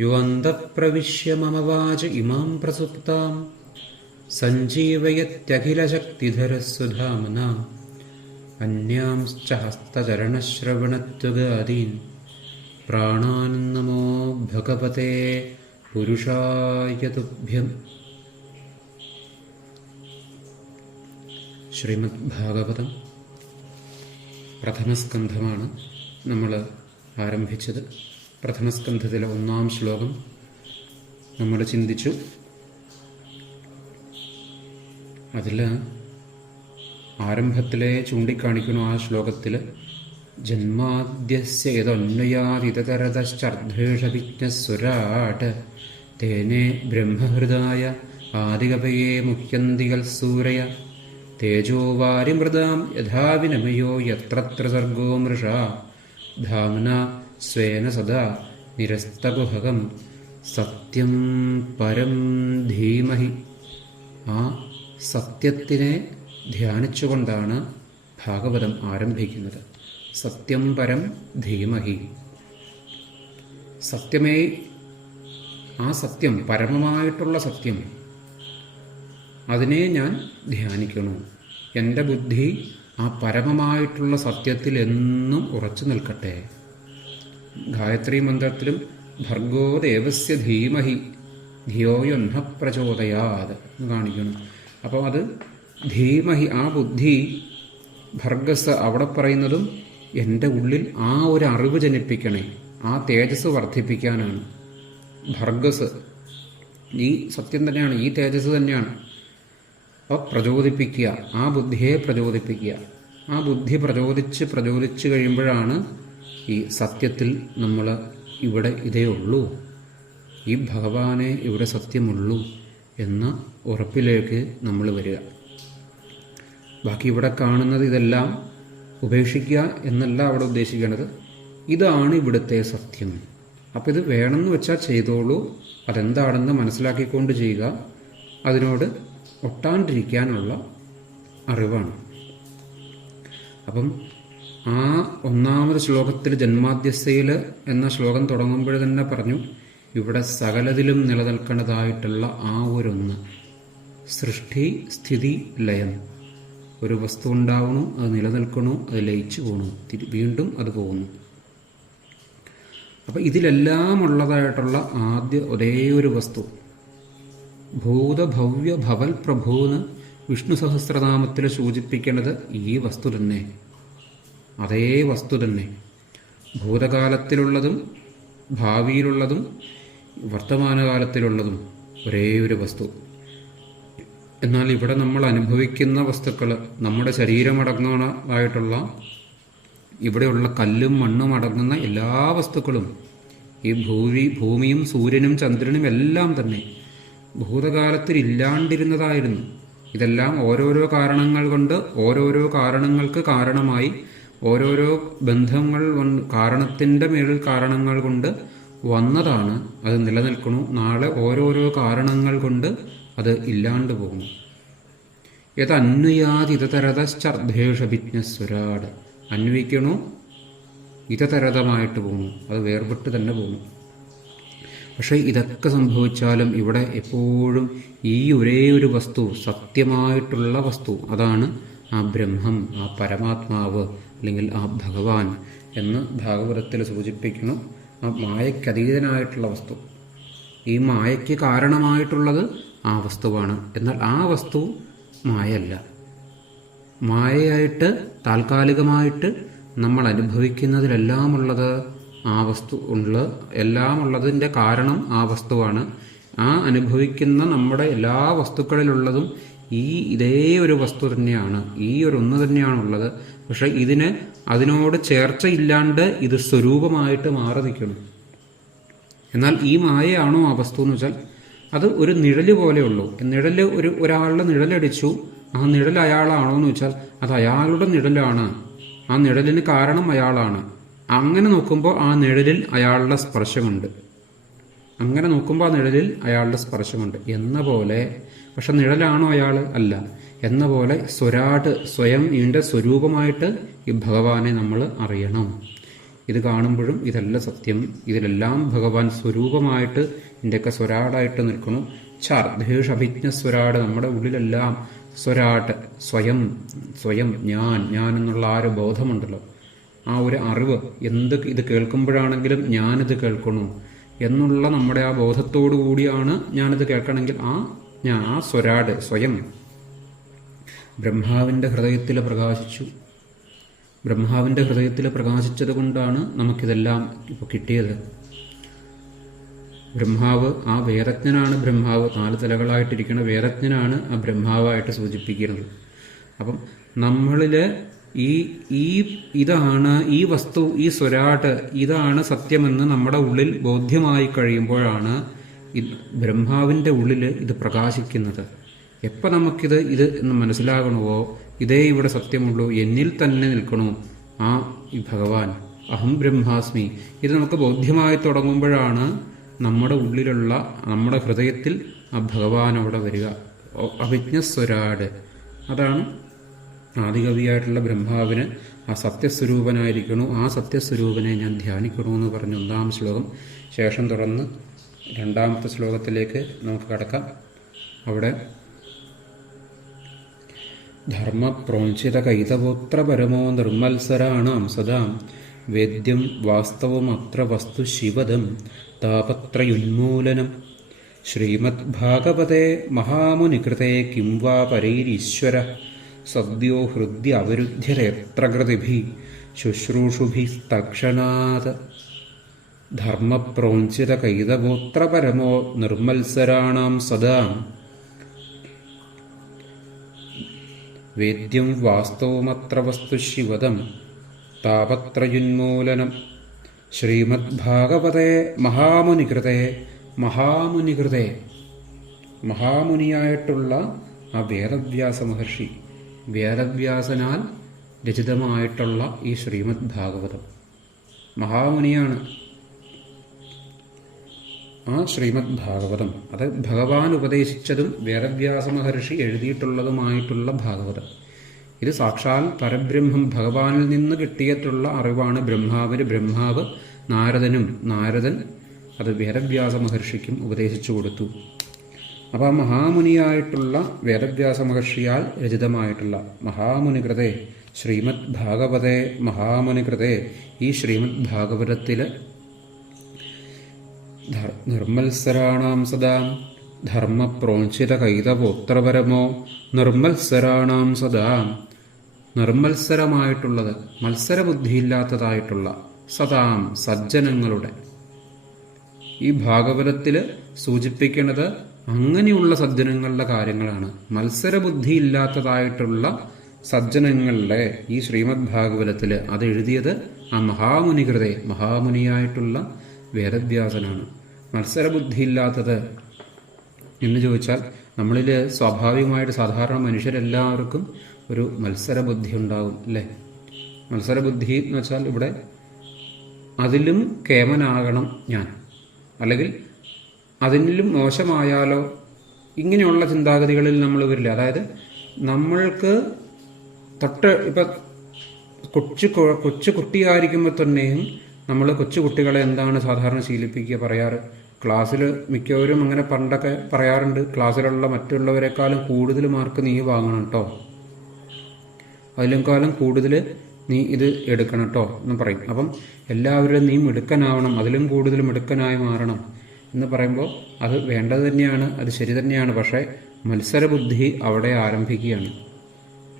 യുവന്തഃപ്രവിശ്യ മമ വാച ഇമാം പ്രസുപ്താം സഞ്ജീവയത്യഖിലശക്തിധരസ്സുധാമനാ അന്യാംശ്ച ഹസ്തചരണശ്രവണത്വഗാദീൻ പ്രാണാൻ നമോ ഭഗവതേ പുരുഷായ തുഭ്യം. ശ്രീമദ് ഭാഗവതം പ്രഥമസ്കന്ധമാണ് നമ്മൾ ആരംഭിച്ചത്. പ്രഥമസ്കന്ധത്തിലെ 1-ാം ശ്ലോകം നമ്മൾ ചിന്തിച്ചു. അതിൽ ആരംഭത്തിലെ ചൂണ്ടിക്കാണിക്കുന്നു ആ ശ്ലോകത്തിൽ ജന്മാദ്യസ്യ യദന്വയാദിതരതശ്ചർദ്ധേഷവിജ്ഞസ്വരാട് തേനേ ബ്രഹ്മഹൃദായ ആദികവയേ മുഹ്യന്തികൽ സൂരയ തേജോ വാരിമൃതാം യഥാ വിനമയോ യത്രത്ര സർഗോ മൃഷാ ധാമ്ന സ്വേന സദാ നിരസ്തകുഹകം സത്യം പരം ധീമഹി. ആ സത്യത്തിനെ ധ്യാനിച്ചുകൊണ്ടാണ് ഭാഗവതം ആരംഭിക്കുന്നത്. സത്യം പരം ധീമഹി. സത്യമേ, ആ സത്യം, പരമമായിട്ടുള്ള സത്യം, അതിനെ ഞാൻ ധ്യാനിക്കണു. എൻ്റെ ബുദ്ധി ആ പരമമായിട്ടുള്ള സത്യത്തിൽ എന്നും ഉറച്ചു നിൽക്കട്ടെ. ഗായത്രി മന്ത്രത്തിലും ഭർഗോ ദേവസ്യ ധീമഹി ധിയോയൊന്ന പ്രചോദയാത് എന്ന് കാണിക്കണം. അപ്പോൾ അത് ധീമഹി, ആ ബുദ്ധി, ഭർഗസ് അവിടെ പറയുന്നതും എൻ്റെ ഉള്ളിൽ ആ ഒരു അറിവ് ജനിപ്പിക്കണേ, ആ തേജസ് വർദ്ധിപ്പിക്കാനാണ്. ഭർഗസ് ഈ സത്യം തന്നെയാണ്, ഈ തേജസ് തന്നെയാണ്. അപ്പോൾ പ്രചോദിപ്പിക്കുക, ആ ബുദ്ധിയെ പ്രചോദിപ്പിക്കുക. ആ ബുദ്ധി പ്രചോദിച്ച് കഴിയുമ്പോഴാണ് ഈ സത്യത്തിൽ നമ്മൾ ഇവിടെ ഇതേ ഉള്ളൂ, ഈ ഭഗവാനെ ഇവിടെ സത്യമുള്ളൂ എന്ന ഉറപ്പിലേക്ക് നമ്മൾ വരിക. ബാക്കി ഇവിടെ കാണുന്നത് ഇതെല്ലാം ഉപേക്ഷിക്കുക എന്നല്ല അവിടെ ഉദ്ദേശിക്കേണ്ടത്. ഇതാണ് ഇവിടുത്തെ സത്യം. അപ്പോൾ ഇത് വേണമെന്ന് വെച്ചാൽ ചെയ്തോളൂ, അതെന്താണെന്ന് മനസ്സിലാക്കിക്കൊണ്ട് ചെയ്യുക. അതിനോട് ഒട്ടാണ്ടിരിക്കാനുള്ള അറിവാണ്. അപ്പം ആ 1-ാമത് ശ്ലോകത്തിൽ ജന്മാദ്യസ്യയിൽ എന്ന ശ്ലോകം തുടങ്ങുമ്പോൾ തന്നെ പറഞ്ഞു, ഇവിടെ സകലതിലും നിലനിൽക്കേണ്ടതായിട്ടുള്ള ആ ഒരൊന്ന്, സൃഷ്ടി സ്ഥിതി ലയം. ഒരു വസ്തു ഉണ്ടാവണു, അത് നിലനിൽക്കണു, അത് ലയിച്ചു പോകണു, വീണ്ടും അത് പോകുന്നു. അപ്പം ഇതിലെല്ലാം ഉള്ളതായിട്ടുള്ള ആദ്യ ഒരേ ഒരു വസ്തു, ഭൂതഭവ്യ ഭവൽ പ്രഭൂന്ന് വിഷ്ണു സഹസ്രനാമത്തിൽ സൂചിപ്പിക്കേണ്ടത് ഈ വസ്തു തന്നെ, അതേ വസ്തു തന്നെ. ഭൂതകാലത്തിലുള്ളതും ഭാവിയിലുള്ളതും വർത്തമാനകാലത്തിലുള്ളതും ഒരേ ഒരു വസ്തു. എന്നാൽ ഇവിടെ നമ്മൾ അനുഭവിക്കുന്ന വസ്തുക്കൾ, നമ്മുടെ ശരീരമടങ്ങുന്നതായിട്ടുള്ള ഇവിടെയുള്ള കല്ലും മണ്ണും അടങ്ങുന്ന എല്ലാ വസ്തുക്കളും, ഈ ഭൂമിയും സൂര്യനും ചന്ദ്രനും എല്ലാം തന്നെ ഭൂതകാലത്തിൽ ഇല്ലാണ്ടിരുന്നതായിരുന്നു. ഇതെല്ലാം ഓരോരോ കാരണങ്ങൾ കൊണ്ട്, ഓരോരോ കാരണങ്ങൾക്ക് കാരണമായി, ഓരോരോ ബന്ധങ്ങൾ കാരണത്തിൻ്റെ മേളിൽ കാരണങ്ങൾ കൊണ്ട് വന്നതാണ്. അത് നിലനിൽക്കണു. നാളെ ഓരോരോ കാരണങ്ങൾ കൊണ്ട് അത് ഇല്ലാണ്ട് പോകുന്നു. യത് അന്വയാത് ഇതതരതശ്ചർദ്ധേഷവിജ്ഞസ്വരാട്. അന്വയിക്കണു, ഇതതരതമായിട്ട് പോകുന്നു, അത് വേർപെട്ട് തന്നെ പോകുന്നു. പക്ഷേ ഇതൊക്കെ സംഭവിച്ചാലും ഇവിടെ എപ്പോഴും ഈ ഒരേ ഒരു വസ്തു, സത്യമായിട്ടുള്ള വസ്തു, അതാണ് ആ ബ്രഹ്മം, ആ പരമാത്മാവ്, അല്ലെങ്കിൽ ആ ഭഗവാൻ എന്ന് ഭാഗവതത്തിൽ സൂചിപ്പിക്കുന്നു. ആ മായയ്ക്കതീതനായിട്ടുള്ള വസ്തു, ഈ മായയ്ക്ക് കാരണമായിട്ടുള്ളത് ആ വസ്തുവാണ്. എന്നാൽ ആ വസ്തു മായയല്ല. മായയായിട്ട് താൽക്കാലികമായിട്ട് നമ്മൾ അനുഭവിക്കുന്നതിലെല്ലാം ഉള്ളത് ആ വസ്തു എല്ലാം ഉള്ളതിൻ്റെ കാരണം ആ വസ്തുവാണ്. ആ അനുഭവിക്കുന്ന നമ്മുടെ എല്ലാ വസ്തുക്കളിലുള്ളതും ഇതേ ഒരു വസ്തു തന്നെയാണ്, ഈ ഒരു ഒന്ന് തന്നെയാണുള്ളത്. പക്ഷെ അതിനോട് ചേർച്ചയില്ലാണ്ട് ഇത് സ്വരൂപമായിട്ട് മാറി നിൽക്കണം. എന്നാൽ ഈ മായയാണോ ആ വസ്തു എന്ന് വെച്ചാൽ അത് ഒരു നിഴല് പോലെയുള്ളൂ. നിഴല് ഒരാളുടെ നിഴലടിച്ചു, ആ നിഴൽ അയാളാണോ എന്ന് വെച്ചാൽ അത് അയാളുടെ നിഴലാണ്, ആ നിഴലിന് കാരണം അയാളാണ്. അങ്ങനെ നോക്കുമ്പോൾ ആ നിഴലിൽ അയാളുടെ സ്പർശമുണ്ട്. അങ്ങനെ നോക്കുമ്പോൾ ആ നിഴലിൽ അയാളുടെ സ്പർശമുണ്ട് എന്ന പോലെ. പക്ഷെ നിഴലാണോ അയാൾ? അല്ല. എന്ന പോലെ സ്വയം ഇതിൻ്റെ സ്വരൂപമായിട്ട് ഈ ഭഗവാനെ നമ്മൾ അറിയണം. ഇത് കാണുമ്പോഴും ഇതല്ല സത്യം, ഇതിലെല്ലാം ഭഗവാൻ സ്വരൂപമായിട്ട് ഇതിൻ്റെയൊക്കെ സ്വരാടായിട്ട് നിൽക്കുന്നു. അഭിജ്ഞ സ്വരാട്, നമ്മുടെ ഉള്ളിലെല്ലാം സ്വരാട്ട്, സ്വയം ഞാൻ എന്നുള്ള ആ ഒരു ബോധമുണ്ടല്ലോ, ആ ഒരു അറിവ്, ഇത് കേൾക്കുമ്പോഴാണെങ്കിലും ഞാനിത് കേൾക്കണു എന്നുള്ള നമ്മുടെ ആ ബോധത്തോടു കൂടിയാണ് ഞാനിത് കേൾക്കണമെങ്കിൽ ആ സ്വരാട് സ്വയം ബ്രഹ്മാവിൻ്റെ ഹൃദയത്തിൽ പ്രകാശിച്ചു. ബ്രഹ്മാവിൻ്റെ ഹൃദയത്തിൽ പ്രകാശിച്ചത് കൊണ്ടാണ് നമുക്കിതെല്ലാം ഇപ്പോൾ കിട്ടിയത്. ബ്രഹ്മാവ്, ആ വേദജ്ഞനാണ് ബ്രഹ്മാവ്, 4 തലകളായിട്ടിരിക്കുന്ന വേദജ്ഞനാണ് ആ ബ്രഹ്മാവായിട്ട് സൂചിപ്പിക്കുന്നത്. അപ്പം നമ്മളിൽ ഇതാണ് ഈ വസ്തു, ഈ സ്വരാട്ട്, ഇതാണ് സത്യമെന്ന് നമ്മുടെ ഉള്ളിൽ ബോധ്യമായി കഴിയുമ്പോഴാണ് ബ്രഹ്മാവിൻ്റെ ഉള്ളിൽ ഇത് പ്രകാശിക്കുന്നത്. എപ്പോൾ നമുക്കിത് എന്ന് മനസ്സിലാകണമോ, ഇതേ ഇവിടെ സത്യമുള്ളൂ, എന്നിൽ തന്നെ നിൽക്കണു ഈ ഭഗവാൻ, അഹം ബ്രഹ്മാസ്മി, ഇത് നമുക്ക് ബോധ്യമായി തുടങ്ങുമ്പോഴാണ് നമ്മുടെ ഉള്ളിലുള്ള, നമ്മുടെ ഹൃദയത്തിൽ ആ ഭഗവാൻ അവിടെ വരിക. അഭിജ്ഞസ്വരാട്, അതാണ് ആദികവിയായിട്ടുള്ള ബ്രഹ്മാവിന് ആ സത്യസ്വരൂപനായിരിക്കണു. ആ സത്യസ്വരൂപനെ ഞാൻ ധ്യാനിക്കണമെന്ന് പറഞ്ഞ 1-ാം ശ്ലോകം. ശേഷം തുടർന്ന് 2-ാമത്തെ ശ്ലോകത്തിലേക്ക് നമുക്ക് കടക്കാം. അവിടെ ധർമ്മപ്രോഞ്ചിത കൈതപുത്ര പരമോ നിർമ്മത്സരാണാം സദാം വേദ്യം വാസ്തവമത്ര വസ്തു ശിവദം താപത്രയുന്മൂലനം ശ്രീമദ് ഭാഗവതേ മഹാമുനികൃതേ കിം വാ പരൈരീശ്വര സദ്യോ ഹൃദ്യ അവരുദ്ധ്യരേത്ര കൃതിഭി ശുശ്രൂഷുഭിസ്തക്ഷണാത് ധർമ്മപ്രോഞ്ചിത കൈതപുത്ര പരമോ നിർമ്മത്സരാണാം സദാ വേദ്യം വാസ്തവമത്ര വസ്തു ശിവദം താപത്രയുന്മൂലനം ശ്രീമദ് ഭാഗവതേ മഹാമുനികൃതേ മഹാമുനിയായിട്ടുള്ള ആ വേദവ്യാസ മഹർഷി, വേദവ്യാസനാൽ രചിതമായിട്ടുള്ള ഈ ശ്രീമദ് ഭാഗവതം മഹാമുനിയാണ്. ആ ശ്രീമദ് ഭാഗവതം അത് ഭഗവാൻ ഉപദേശിച്ചതും വേദവ്യാസ മഹർഷി എഴുതിയിട്ടുള്ളതുമായിട്ടുള്ള ഭാഗവതം. ഇത് സാക്ഷാൽ പരബ്രഹ്മം ഭഗവാനിൽ നിന്ന് കിട്ടിയിട്ടുള്ള അറിവാണ് ബ്രഹ്മാവിന്. ബ്രഹ്മാവ് നാരദൻ അത് വേദവ്യാസ മഹർഷിക്കും ഉപദേശിച്ചു കൊടുത്തു. അപ്പോൾ ആ മഹാമുനിയായിട്ടുള്ള വേദവ്യാസ മഹർഷിയാൽ രചിതമായിട്ടുള്ള മഹാമുനികൃതേ ശ്രീമദ് ഭാഗവതേ മഹാമുനികൃതേ, ഈ ശ്രീമദ് ഭാഗവതത്തിൽ നിർമ്മത്സരാണാം സദാ ധർമ്മപ്രോഞ്ചിത കൈതപുത്രപരമോ നിർമ്മത്സരാണാം സദാ, നിർമ്മത്സരമായിട്ടുള്ളത്, മത്സരബുദ്ധിയില്ലാത്തതായിട്ടുള്ള സദാം സജ്ജനങ്ങളുടെ, ഈ ഭാഗവതത്തിൽ സൂചിപ്പിക്കുന്നത് അങ്ങനെയുള്ള സജ്ജനങ്ങളുടെ കാര്യങ്ങളാണ്. മത്സരബുദ്ധിയില്ലാത്തതായിട്ടുള്ള സജ്ജനങ്ങളുടെ ഈ ശ്രീമദ് ഭാഗവതത്തിൽ അത് എഴുതിയത് ആ മഹാമുനികൃതേ, മഹാമുനിയായിട്ടുള്ള വേദവ്യാസനാണ്. മത്സരബുദ്ധിയില്ലാത്തത് എന്ന് ചോദിച്ചാൽ നമ്മളിൽ സ്വാഭാവികമായിട്ട് സാധാരണ മനുഷ്യരെല്ലാവർക്കും ഒരു മത്സരബുദ്ധി ഉണ്ടാകും അല്ലേ? മത്സരബുദ്ധി എന്ന് വെച്ചാൽ ഇവിടെ അതിലും കേമനാകണം ഞാൻ, അല്ലെങ്കിൽ അതിലും മോശമായാലോ, ഇങ്ങനെയുള്ള ചിന്താഗതികളിൽ നമ്മൾ വരില്ല. അതായത് നമ്മൾക്ക് ഇപ്പം കൊച്ചു കുട്ടിയായിരിക്കുമ്പോൾ തന്നെയും നമ്മൾ കൊച്ചുകുട്ടികളെ എന്താണ് സാധാരണ ശീലിപ്പിക്കുക, പറയാറ്, ക്ലാസ്സിൽ മിക്കവരും അങ്ങനെ പണ്ടൊക്കെ പറയാറുണ്ട്, ക്ലാസ്സിലുള്ള മറ്റുള്ളവരെക്കാളും കൂടുതൽ മാർക്ക് നീ വാങ്ങണം കേട്ടോ, അതിലേക്കാളും കൂടുതൽ നീ ഇത് എടുക്കണം കേട്ടോ എന്ന് പറയും. അപ്പം എല്ലാവരും നീ മിടുക്കനാവണം, അതിലും കൂടുതൽ മിടുക്കനായി മാറണം എന്ന് പറയുമ്പോൾ അത് വേണ്ടത് തന്നെയാണ്, അത് ശരി തന്നെയാണ്. പക്ഷേ മത്സരബുദ്ധി അവിടെ ആരംഭിക്കുകയാണ്.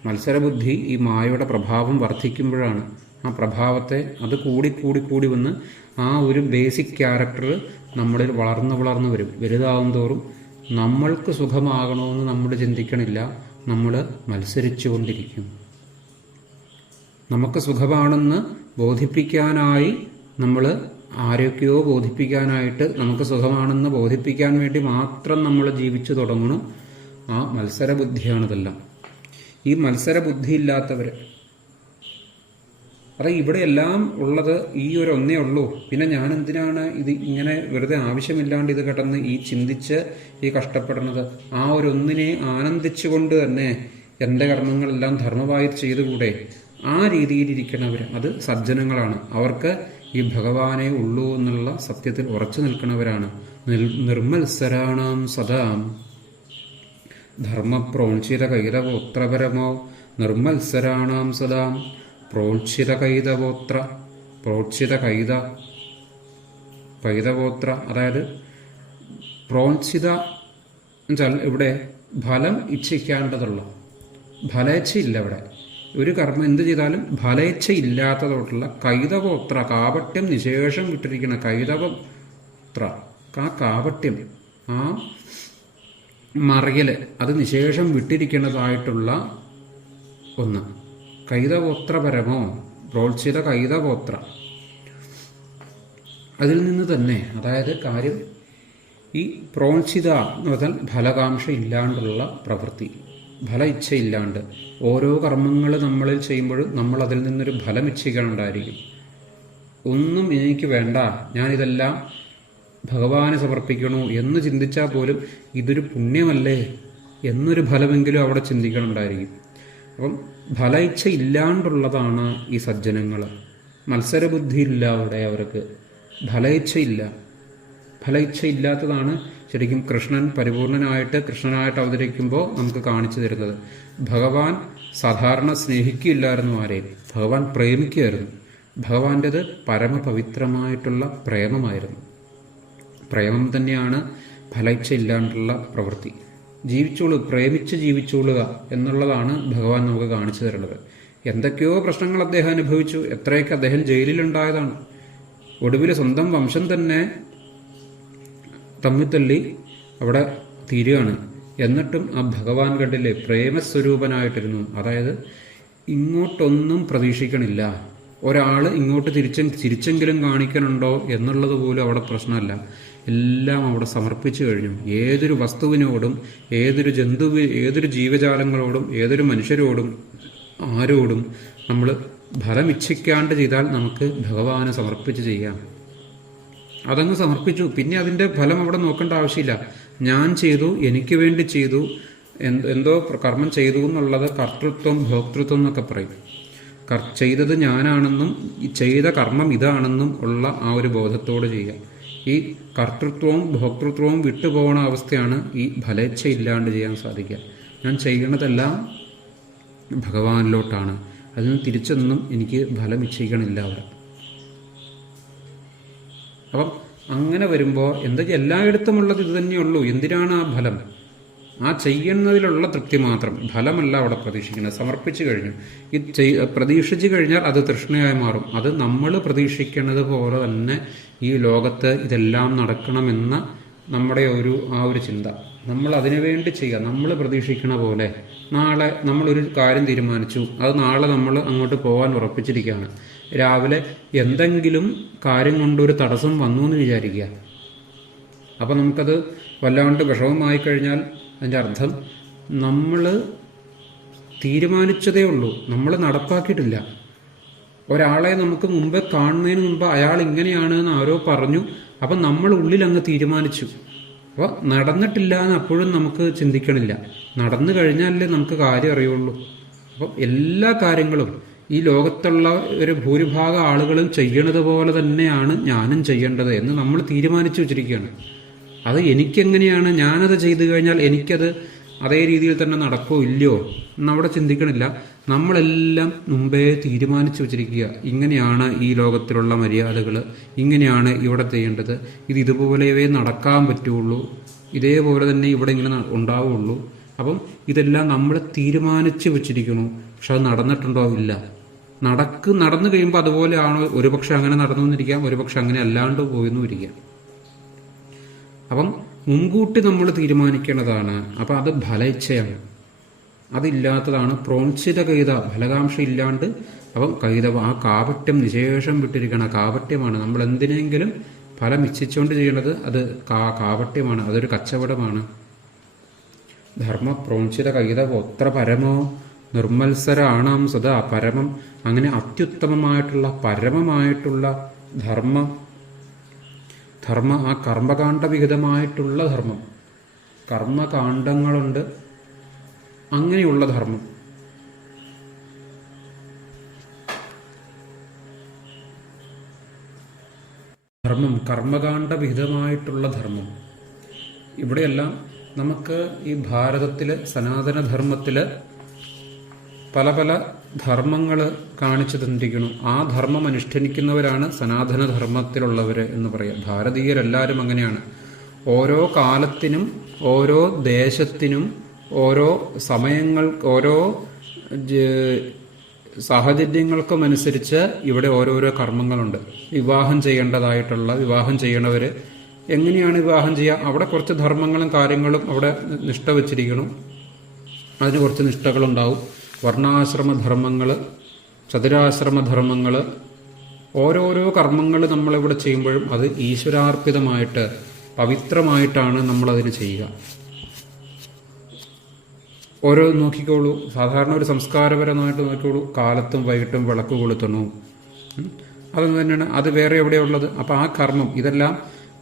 മത്സരബുദ്ധി ഈ മായയുടെ പ്രഭാവം വർദ്ധിക്കുമ്പോഴാണ് ആ പ്രഭാവത്തെ അത് കൂടി വന്ന് ആ ഒരു ബേസിക് ക്യാരക്ടർ നമ്മളിൽ വളർന്നു വരും. വലുതാവും തോറും നമ്മൾക്ക് സുഖമാകണമെന്ന് നമ്മൾ ചിന്തിക്കണില്ല, നമ്മൾ മത്സരിച്ചു കൊണ്ടിരിക്കും. നമുക്ക് സുഖമാണെന്ന് ബോധിപ്പിക്കാനായി നമ്മൾ ആരൊക്കെയോ ബോധിപ്പിക്കാനായിട്ട്, നമുക്ക് സുഖമാണെന്ന് ബോധിപ്പിക്കാൻ വേണ്ടി മാത്രം നമ്മൾ ജീവിച്ചു തുടങ്ങണം. ആ മത്സരബുദ്ധിയാണിതെല്ലാം. ഈ മത്സരബുദ്ധിയില്ലാത്തവർ, അതെ ഇവിടെ എല്ലാം ഉള്ളത് ഈ ഒരു ഒന്നേ ഉള്ളൂ, പിന്നെ ഞാൻ എന്തിനാണ് ഇത് ഇങ്ങനെ വെറുതെ ആവശ്യമില്ലാണ്ട് ഇത് കിടന്ന് ഈ ചിന്തിച്ച് ഈ കഷ്ടപ്പെടുന്നത്? ആ ഒരു ഒന്നിനെ ആനന്ദിച്ചുകൊണ്ട് തന്നെ എൻ്റെ കർമ്മങ്ങളെല്ലാം ധർമ്മമായി ചെയ്തുകൂടെ? ആ രീതിയിലിരിക്കണവർ അത് സജ്ജനങ്ങളാണ്. അവർക്ക് ഈ ഭഗവാനെ ഉള്ളൂ എന്നുള്ള സത്യത്തിൽ ഉറച്ചു നിൽക്കുന്നവരാണ്. നിർമ്മത്സരാണാം സദാം ധർമ്മപ്രോഞ്ചിത കൈതവോത്രപരമോ നിർമ്മത്സരാണാം സദാം പ്രോഞ്ചിത കൈതവോത്ര പ്രോച്ചിത കൈതവോത്ര. അതായത് പ്രോഞ്ചിത എന്നുവെച്ചാൽ ഇവിടെ ഫലം ഇച്ഛിക്കാണ്ടതുള്ള ഫലേച്ഛയില്ല. ഇവിടെ ഒരു കർമ്മം എന്ത് ചെയ്താലും ഫലേച്ഛ ഇല്ലാത്തതോട്ടുള്ള കൈതവോത്ര കാപട്യം നിശേഷം വിട്ടിരിക്കുന്ന കൈതവോത്ര ആ കാപട്യം ആ മറിയല് അത് നിശേഷം വിട്ടിരിക്കുന്നതായിട്ടുള്ള ഒന്ന്. കൈതവോത്രപരമോ പ്രോത്സിത കൈതവോത്ര. അതിൽ നിന്ന് തന്നെ അതായത് കാര്യം ഈ പ്രോത്സിത എന്ന് പറഞ്ഞാൽ ഫലകാംക്ഷ ഇല്ലാണ്ടുള്ള പ്രവൃത്തി, ഫല ഇച്ഛയില്ലാണ്ട് ഓരോ കർമ്മങ്ങൾ നമ്മളിൽ ചെയ്യുമ്പോഴും നമ്മൾ അതിൽ നിന്നൊരു ഫലം ഇച്ഛിക്കാനുണ്ടായിരിക്കും. ഒന്നും എനിക്ക് വേണ്ട, ഞാനിതെല്ലാം ഭഗവാന് സമർപ്പിക്കണു എന്ന് ചിന്തിച്ചാൽ പോലും ഇതൊരു പുണ്യമല്ലേ എന്നൊരു ഫലമെങ്കിലും അവിടെ ചിന്തിക്കണുണ്ടായിരിക്കും. അപ്പം ഫല ഇച്ഛ ഇല്ലാണ്ടുള്ളതാണ് ഈ സജ്ജനങ്ങൾ. മത്സരബുദ്ധി ഇല്ല അവിടെ, അവർക്ക് ഫല ഇച്ഛയില്ല. ഫല ഇച്ഛ ഇല്ലാത്തതാണ് ശരിക്കും കൃഷ്ണൻ പരിപൂർണനായിട്ട് കൃഷ്ണനായിട്ട് അവതരിക്കുമ്പോൾ നമുക്ക് കാണിച്ചു തരുന്നത്. ഭഗവാൻ സാധാരണ സ്നേഹിക്കില്ലായിരുന്നു ആരെയും, ഭഗവാൻ പ്രേമിക്കുകയായിരുന്നു. ഭഗവാന്റേത് പരമപവിത്രമായിട്ടുള്ള പ്രേമമായിരുന്നു. പ്രേമം തന്നെയാണ് ഫലയിച്ഛ ഇല്ലാണ്ടുള്ള പ്രവൃത്തി. പ്രേമിച്ച് ജീവിച്ചോളുക എന്നുള്ളതാണ് ഭഗവാൻ നമുക്ക് കാണിച്ചു തരുന്നത്. എന്തൊക്കെയോ പ്രശ്നങ്ങൾ അദ്ദേഹം അനുഭവിച്ചു, എത്രയൊക്കെ അദ്ദേഹം ജയിലിലുണ്ടായതാണ്. ഒടുവിൽ സ്വന്തം വംശം തന്നെ തമ്മിത്തള്ളി അവിടെ തീരുകയാണ്. എന്നിട്ടും ആ ഭഗവാൻ കണ്ടില്ലേ പ്രേമസ്വരൂപനായിട്ടിരുന്നു. അതായത് ഇങ്ങോട്ടൊന്നും പ്രതീക്ഷിക്കണില്ല, ഒരാൾ ഇങ്ങോട്ട് തിരിച്ചെങ്കിലും കാണിക്കണുണ്ടോ എന്നുള്ളത് പോലും അവിടെ പ്രശ്നമല്ല. എല്ലാം അവിടെ സമർപ്പിച്ചു കഴിഞ്ഞു. ഏതൊരു വസ്തുവിനോടും ഏതൊരു ജീവജാലങ്ങളോടും ഏതൊരു മനുഷ്യരോടും ആരോടും നമ്മൾ ഫലം ഇച്ഛിക്കാണ്ട് ചെയ്താൽ നമുക്ക് ഭഗവാനെ സമർപ്പിച്ച് ചെയ്യാം. അതങ്ങ് സമർപ്പിച്ചു. പിന്നെ അതിൻ്റെ ഫലം അവിടെ നോക്കേണ്ട ആവശ്യമില്ല. ഞാൻ ചെയ്തു, എനിക്ക് വേണ്ടി ചെയ്തു, എന്തോ കർമ്മം ചെയ്തു എന്നുള്ളത് കർത്തൃത്വം ഭോക്തൃത്വം എന്നൊക്കെ പറയും. ചെയ്തത് ഞാനാണെന്നും ചെയ്ത കർമ്മം ഇതാണെന്നും ഉള്ള ആ ഒരു ബോധത്തോട് ചെയ്യുക. ഈ കർത്തൃത്വവും ഭോക്തൃത്വവും വിട്ടുപോകണ അവസ്ഥയാണ് ഈ ഫലേച്ഛ ഇല്ലാണ്ട് ചെയ്യാൻ സാധിക്കുക. ഞാൻ ചെയ്യണതെല്ലാം ഭഗവാനിലോട്ടാണ്, അതിന് തിരിച്ചൊന്നും എനിക്ക് ഫലം ഇച്ഛിക്കണില്ല അവിടെ. അപ്പം അങ്ങനെ വരുമ്പോൾ എല്ലായിടത്തുമുള്ളത് ഇത് തന്നെയുള്ളൂ. എന്തിനാണ് ആ ഫലം? ആ ചെയ്യുന്നതിലുള്ള തൃപ്തി മാത്രം, ഫലമല്ല അവിടെ പ്രതീക്ഷിക്കുന്നത്. സമർപ്പിച്ചു കഴിഞ്ഞു, പ്രതീക്ഷിച്ചു കഴിഞ്ഞാൽ അത് തൃഷ്ണയായി മാറും. അത് നമ്മൾ പ്രതീക്ഷിക്കുന്നത് പോലെ തന്നെ ഈ ലോകത്ത് ഇതെല്ലാം നടക്കണമെന്ന നമ്മുടെ ആ ഒരു ചിന്ത, നമ്മൾ അതിനുവേണ്ടി ചെയ്യുക. നമ്മൾ പ്രതീക്ഷിക്കണ പോലെ നാളെ നമ്മളൊരു കാര്യം തീരുമാനിച്ചു, അത് നാളെ നമ്മൾ അങ്ങോട്ട് പോകാൻ ഉറപ്പിച്ചിരിക്കുകയാണ്. രാവിലെ എന്തെങ്കിലും കാര്യം കൊണ്ടൊരു തടസ്സം വന്നു എന്ന് വിചാരിക്കുക. അപ്പം നമുക്കത് വല്ലാണ്ട് വിഷമമായി കഴിഞ്ഞാൽ അതിൻ്റെ അർത്ഥം നമ്മൾ തീരുമാനിച്ചതേ ഉള്ളൂ, നമ്മൾ നടപ്പാക്കിയിട്ടില്ല. ഒരാളെ നമുക്ക് മുമ്പ് കാണുന്നതിന് മുമ്പ് അയാൾ ഇങ്ങനെയാണ് എന്ന് ആരോ പറഞ്ഞു, അപ്പം നമ്മൾ ഉള്ളിൽ അങ്ങ് തീരുമാനിച്ചു. അപ്പോൾ നടന്നിട്ടില്ല എന്ന് അപ്പോഴും നമുക്ക് ചിന്തിക്കണില്ല. നടന്നു കഴിഞ്ഞാലല്ലേ നമുക്ക് കാര്യം അറിയുള്ളൂ. അപ്പം എല്ലാ കാര്യങ്ങളും ഈ ലോകത്തുള്ള ഒരു ഭൂരിഭാഗം ആളുകളും ചെയ്യണത് പോലെ തന്നെയാണ് ഞാനും ചെയ്യേണ്ടത് എന്ന് നമ്മൾ തീരുമാനിച്ചു വെച്ചിരിക്കുകയാണ്. അത് എനിക്കെങ്ങനെയാണ്, ഞാനത് ചെയ്തു കഴിഞ്ഞാൽ എനിക്കത് അതേ രീതിയിൽ തന്നെ നടക്കോ ഇല്ലയോ എന്നവിടെ ചിന്തിക്കണില്ല. നമ്മളെല്ലാം മുമ്പേ തീരുമാനിച്ചു വെച്ചിരിക്കുക. ഇങ്ങനെയാണ് ഈ ലോകത്തിലുള്ള മര്യാദകൾ, ഇങ്ങനെയാണ് ഇവിടെ ചെയ്യേണ്ടത്, ഇതുപോലെയേ നടക്കാൻ പറ്റുള്ളൂ, ഇതേപോലെ തന്നെ ഇവിടെ ഇങ്ങനെ ഉണ്ടാവുള്ളൂ. അപ്പം ഇതെല്ലാം നമ്മൾ തീരുമാനിച്ചു വെച്ചിരിക്കണു. പക്ഷെ അത് നടന്നിട്ടുണ്ടോ? ഇല്ല. നടന്നു കഴിയുമ്പോൾ അതുപോലെ ആണോ? ഒരുപക്ഷെ അങ്ങനെ നടന്നു എന്നിരിക്കാം, ഒരുപക്ഷെ അങ്ങനെ അല്ലാണ്ട് പോയെന്നും ഇരിക്കാം. അപ്പം മുൻകൂട്ടി നമ്മൾ തീരുമാനിക്കേണ്ടതാണ്. അപ്പം അത് ഫലേച്ഛയാണ്, അതില്ലാത്തതാണ് പ്രോത്സിത കൈത, ഫലകാംക്ഷ ഇല്ലാണ്ട്. അപ്പം കൈതവ ആ കാപട്യം നിശേഷം വിട്ടിരിക്കണം. കാപട്യമാണ്. നമ്മൾ എന്തിനെങ്കിലും ഫലം ഇച്ഛിച്ചുകൊണ്ട് ചെയ്യണത് അത് കാപട്യമാണ്, അതൊരു കച്ചവടമാണ്. ധർമ്മ പ്രോത്സിത കൈതവോത്ര പരമോ നിർമ്മത്സരാണാം സദാ. പരമം, അങ്ങനെ അത്യുത്തമമായിട്ടുള്ള പരമമായിട്ടുള്ള ധർമ്മ ആ കർമ്മകാണ്ഡവിഹിതമായിട്ടുള്ള ധർമ്മം, കർമ്മകാണ്ഡങ്ങളുണ്ട്, അങ്ങനെയുള്ള ധർമ്മം. ധർമ്മം, കർമ്മകാണ്ഡവിഹിതമായിട്ടുള്ള ധർമ്മം. ഇവിടെയെല്ലാം നമുക്ക് ഈ ഭാരതത്തിൽ സനാതനധർമ്മത്തിൽ പല പല ധർമ്മങ്ങൾ കാണിച്ചു തന്നിരിക്കുന്നു. ആ ധർമ്മം അനുഷ്ഠിക്കുന്നവരാണ് സനാതനധർമ്മത്തിലുള്ളവർ എന്ന് പറയാം. ഭാരതീയരെല്ലാവരും അങ്ങനെയാണ്. ഓരോ കാലത്തിനും ഓരോ ദേശത്തിനും ഓരോ സമയങ്ങൾ ഓരോ സാഹചര്യങ്ങൾക്കും അനുസരിച്ച് ഇവിടെ ഓരോരോ കർമ്മങ്ങളുണ്ട്. വിവാഹം ചെയ്യേണ്ടതായിട്ടുള്ള വിവാഹം ചെയ്യണവർ എങ്ങനെയാണ് വിവാഹം ചെയ്യുക, അവിടെ കുറച്ച് ധർമ്മങ്ങളും കാര്യങ്ങളും അവിടെ നിഷ്ഠ വെച്ചിരിക്കണം. അതിന് കുറച്ച് നിഷ്ഠകളുണ്ടാവും. വർണ്ണാശ്രമധർമ്മങ്ങൾ, ചതുരാശ്രമധർമ്മങ്ങൾ, ഓരോരോ കർമ്മങ്ങൾ നമ്മളിവിടെ ചെയ്യുമ്പോഴും അത് ഈശ്വരാർപ്പിതമായിട്ട് പവിത്രമായിട്ടാണ് നമ്മളതിന് ചെയ്യുക. ഓരോ നോക്കിക്കോളൂ, സാധാരണ ഒരു സംസ്കാരപരമായിട്ട് നോക്കിക്കോളൂ, കാലത്തും വൈകിട്ടും വിളക്ക് കൊളുത്തണു, അതൊന്നും തന്നെയാണ്. അത് വേറെ എവിടെയുള്ളത്? അപ്പം ആ കർമ്മം ഇതെല്ലാം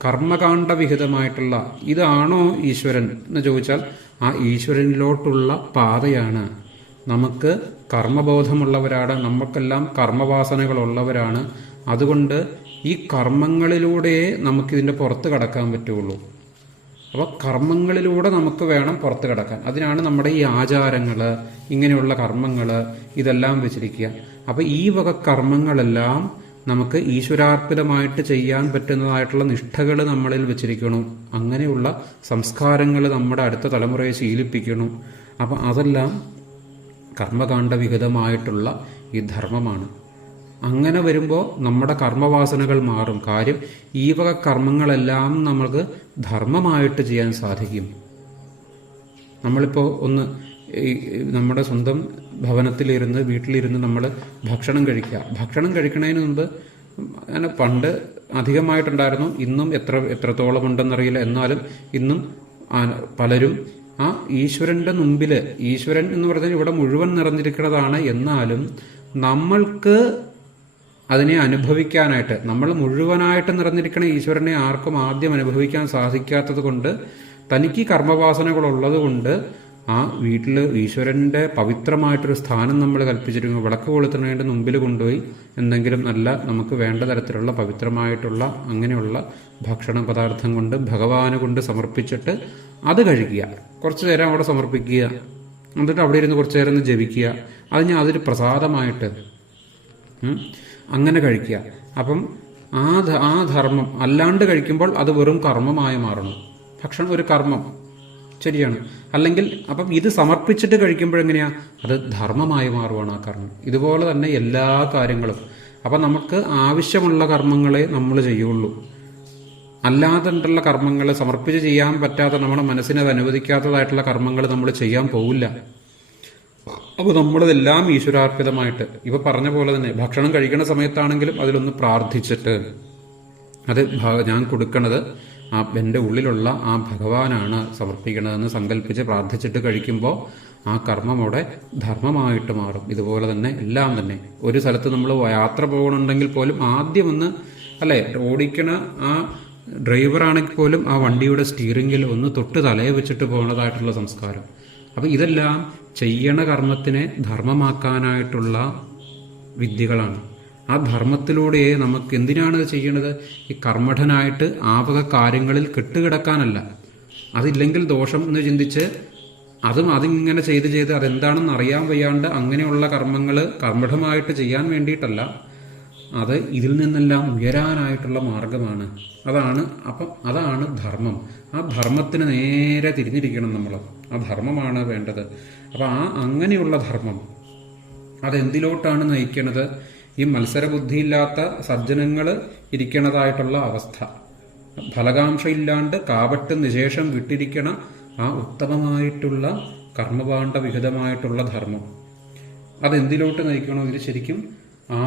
കർമ്മകാണ്ഡവിഹിതമായിട്ടുള്ള ഇതാണോ ഈശ്വരൻ എന്ന് ചോദിച്ചാൽ ആ ഈശ്വരനിലോട്ടുള്ള പാതയാണ്. നമുക്ക് കർമ്മബോധമുള്ളവരാണ്, നമുക്കെല്ലാം കർമ്മവാസനകളുള്ളവരാണ്. അതുകൊണ്ട് ഈ കർമ്മങ്ങളിലൂടെ നമുക്കിതിൻ്റെ പുറത്ത് കടക്കാൻ പറ്റുള്ളൂ. അപ്പോൾ കർമ്മങ്ങളിലൂടെ നമുക്ക് വേണം പുറത്ത് കിടക്കാൻ. അതിനാണ് നമ്മുടെ ഈ ആചാരങ്ങൾ, ഇങ്ങനെയുള്ള കർമ്മങ്ങൾ ഇതെല്ലാം വെച്ചിരിക്കുക. അപ്പോൾ ഈ വക കർമ്മങ്ങളെല്ലാം നമുക്ക് ഈശ്വരാർപ്പിതമായിട്ട് ചെയ്യാൻ പറ്റുന്നതായിട്ടുള്ള നിഷ്ഠകൾ നമ്മളിൽ വെച്ചിരിക്കണം. അങ്ങനെയുള്ള സംസ്കാരങ്ങൾ നമ്മുടെ അടുത്ത തലമുറയെ ശീലിപ്പിക്കണം. അപ്പം അതെല്ലാം കർമ്മകാണ്ഡവിഹിതമായിട്ടുള്ള ഈ ധർമ്മമാണ്. അങ്ങനെ വരുമ്പോൾ നമ്മുടെ കർമ്മവാസനകൾ മാറും. കാര്യം ഈ വക കർമ്മങ്ങളെല്ലാം നമുക്ക് ധർമ്മമായിട്ട് ചെയ്യാൻ സാധിക്കും. നമ്മളിപ്പോൾ ഒന്ന് നമ്മുടെ സ്വന്തം ഭവനത്തിലിരുന്ന് വീട്ടിലിരുന്ന് നമ്മൾ ഭക്ഷണം കഴിക്കുക. ഭക്ഷണം കഴിക്കുന്നതിന് മുമ്പ് അങ്ങനെ പണ്ട് അധികമായിട്ടുണ്ടായിരുന്നു, ഇന്നും എത്രത്തോളം ഉണ്ടെന്നറിയില്ല. എന്നാലും ഇന്നും പലരും ആ ഈശ്വരൻ്റെ മുമ്പിൽ, ഈശ്വരൻ എന്ന് പറഞ്ഞാൽ ഇവിടെ മുഴുവൻ നിറഞ്ഞിരിക്കുന്നതാണ്. എന്നാലും നമ്മൾക്ക് അതിനെ അനുഭവിക്കാനായിട്ട്, നമ്മൾ മുഴുവനായിട്ട് നിറഞ്ഞിരിക്കുന്ന ഈശ്വരനെ ആർക്കും ആദ്യം അനുഭവിക്കാൻ സാധിക്കാത്തത് കൊണ്ട്, തനിക്ക് കർമ്മവാസനകളുള്ളത് കൊണ്ട് ആ വീട്ടിൽ ഈശ്വരൻ്റെ പവിത്രമായിട്ടൊരു സ്ഥാനം നമ്മൾ കൽപ്പിച്ചിരിക്കുന്നു. വിളക്ക് കൊളുത്തുന്നതിൻ്റെ മുമ്പിൽ കൊണ്ടുപോയി എന്തെങ്കിലും നല്ല നമുക്ക് വേണ്ട തരത്തിലുള്ള പവിത്രമായിട്ടുള്ള അങ്ങനെയുള്ള ഭക്ഷണ പദാർത്ഥം കൊണ്ട് ഭഗവാന് കൊണ്ട് സമർപ്പിച്ചിട്ട് അത് കഴിക്കുക. കുറച്ചു നേരം അവിടെ സമർപ്പിക്കുക, എന്നിട്ട് അവിടെ ഇരുന്ന് കുറച്ചു നേരം ഒന്ന് ജപിക്കുക. അതിന് അതൊരു പ്രസാദമായിട്ട് അങ്ങനെ കഴിക്കുക. അപ്പം ആ ധർമ്മം അല്ലാണ്ട് കഴിക്കുമ്പോൾ അത് വെറും കർമ്മമായി മാറണം. ഭക്ഷണം ഒരു കർമ്മം ശരിയാണ്. അല്ലെങ്കിൽ അപ്പം ഇത് സമർപ്പിച്ചിട്ട് കഴിക്കുമ്പോഴെങ്ങനെയാ അത് ധർമ്മമായി മാറുവാണ് ആ കർമ്മം. ഇതുപോലെ തന്നെ എല്ലാ കാര്യങ്ങളും. അപ്പം നമുക്ക് ആവശ്യമുള്ള കർമ്മങ്ങളെ നമ്മൾ ചെയ്യുള്ളൂ. അല്ലാതുള്ള കർമ്മങ്ങൾ സമർപ്പിച്ച് ചെയ്യാൻ പറ്റാത്ത, നമ്മുടെ മനസ്സിനെ അത് അനുവദിക്കാത്തതായിട്ടുള്ള കർമ്മങ്ങൾ നമ്മൾ ചെയ്യാൻ പോവില്ല. അപ്പോൾ നമ്മളിതെല്ലാം ഈശ്വരാർപ്പിതമായിട്ട്, ഇപ്പൊ പറഞ്ഞ പോലെ തന്നെ ഭക്ഷണം കഴിക്കുന്ന സമയത്താണെങ്കിലും അതിലൊന്ന് പ്രാർത്ഥിച്ചിട്ട് അത് ഞാൻ കൊടുക്കണത് എൻ്റെ ഉള്ളിലുള്ള ആ ഭഗവാനാണ് സമർപ്പിക്കണതെന്ന് സങ്കല്പിച്ച് പ്രാർത്ഥിച്ചിട്ട് കഴിക്കുമ്പോൾ ആ കർമ്മം അവിടെ ധർമ്മമായിട്ട് മാറും. ഇതുപോലെ തന്നെ എല്ലാം തന്നെ ഒരു സ്ഥലത്ത് നമ്മൾ യാത്ര പോകണമെങ്കിൽ പോലും ആദ്യം ഒന്ന് അല്ലേ, ഓടിക്കണ ആ ഡ്രൈവറാണെങ്കിൽ പോലും ആ വണ്ടിയുടെ സ്റ്റീറിംഗിൽ ഒന്ന് തൊട്ട് തലയെ വെച്ചിട്ട് പോകുന്നതായിട്ടുള്ള സംസ്കാരം. അപ്പം ഇതെല്ലാം ചെയ്യണ കർമ്മത്തിനെ ധർമ്മമാക്കാനായിട്ടുള്ള വിദ്യകളാണ്. ആ ധർമ്മത്തിലൂടെ നമുക്ക് എന്തിനാണ് ഇത് ചെയ്യണത്? ഈ കർമ്മഠനായിട്ട് ആവക കാര്യങ്ങളിൽ കെട്ടുകിടക്കാനല്ല. അതില്ലെങ്കിൽ ദോഷം എന്ന് ചിന്തിച്ച് അതിങ്ങനെ ചെയ്ത് അതെന്താണെന്ന് അറിയാൻ വയ്യാണ്ട് അങ്ങനെയുള്ള കർമ്മങ്ങൾ കർമ്മഠമായിട്ട് ചെയ്യാൻ വേണ്ടിയിട്ടല്ല, അത് ഇതിൽ നിന്നെല്ലാം ഉയരാനായിട്ടുള്ള മാർഗമാണ്. അതാണ് ധർമ്മം. ആ ധർമ്മത്തിന് നേരെ തിരിഞ്ഞിരിക്കണം നമ്മൾ. ആ ധർമ്മമാണ് വേണ്ടത്. അപ്പം അങ്ങനെയുള്ള ധർമ്മം അതെന്തിലോട്ടാണ് നയിക്കണത്? ഈ മത്സരബുദ്ധിയില്ലാത്ത സജ്ജനങ്ങൾ ഇരിക്കണതായിട്ടുള്ള അവസ്ഥ, ഫലകാംക്ഷയില്ലാണ്ട് കാപട്ട് നിശേഷം വിട്ടിരിക്കണ ആ ഉത്തമമായിട്ടുള്ള കർമ്മകാണ്ഡ വിഹിതമായിട്ടുള്ള ധർമ്മം അതെന്തിലോട്ട് നയിക്കണോ? ഇത് ശരിക്കും ആ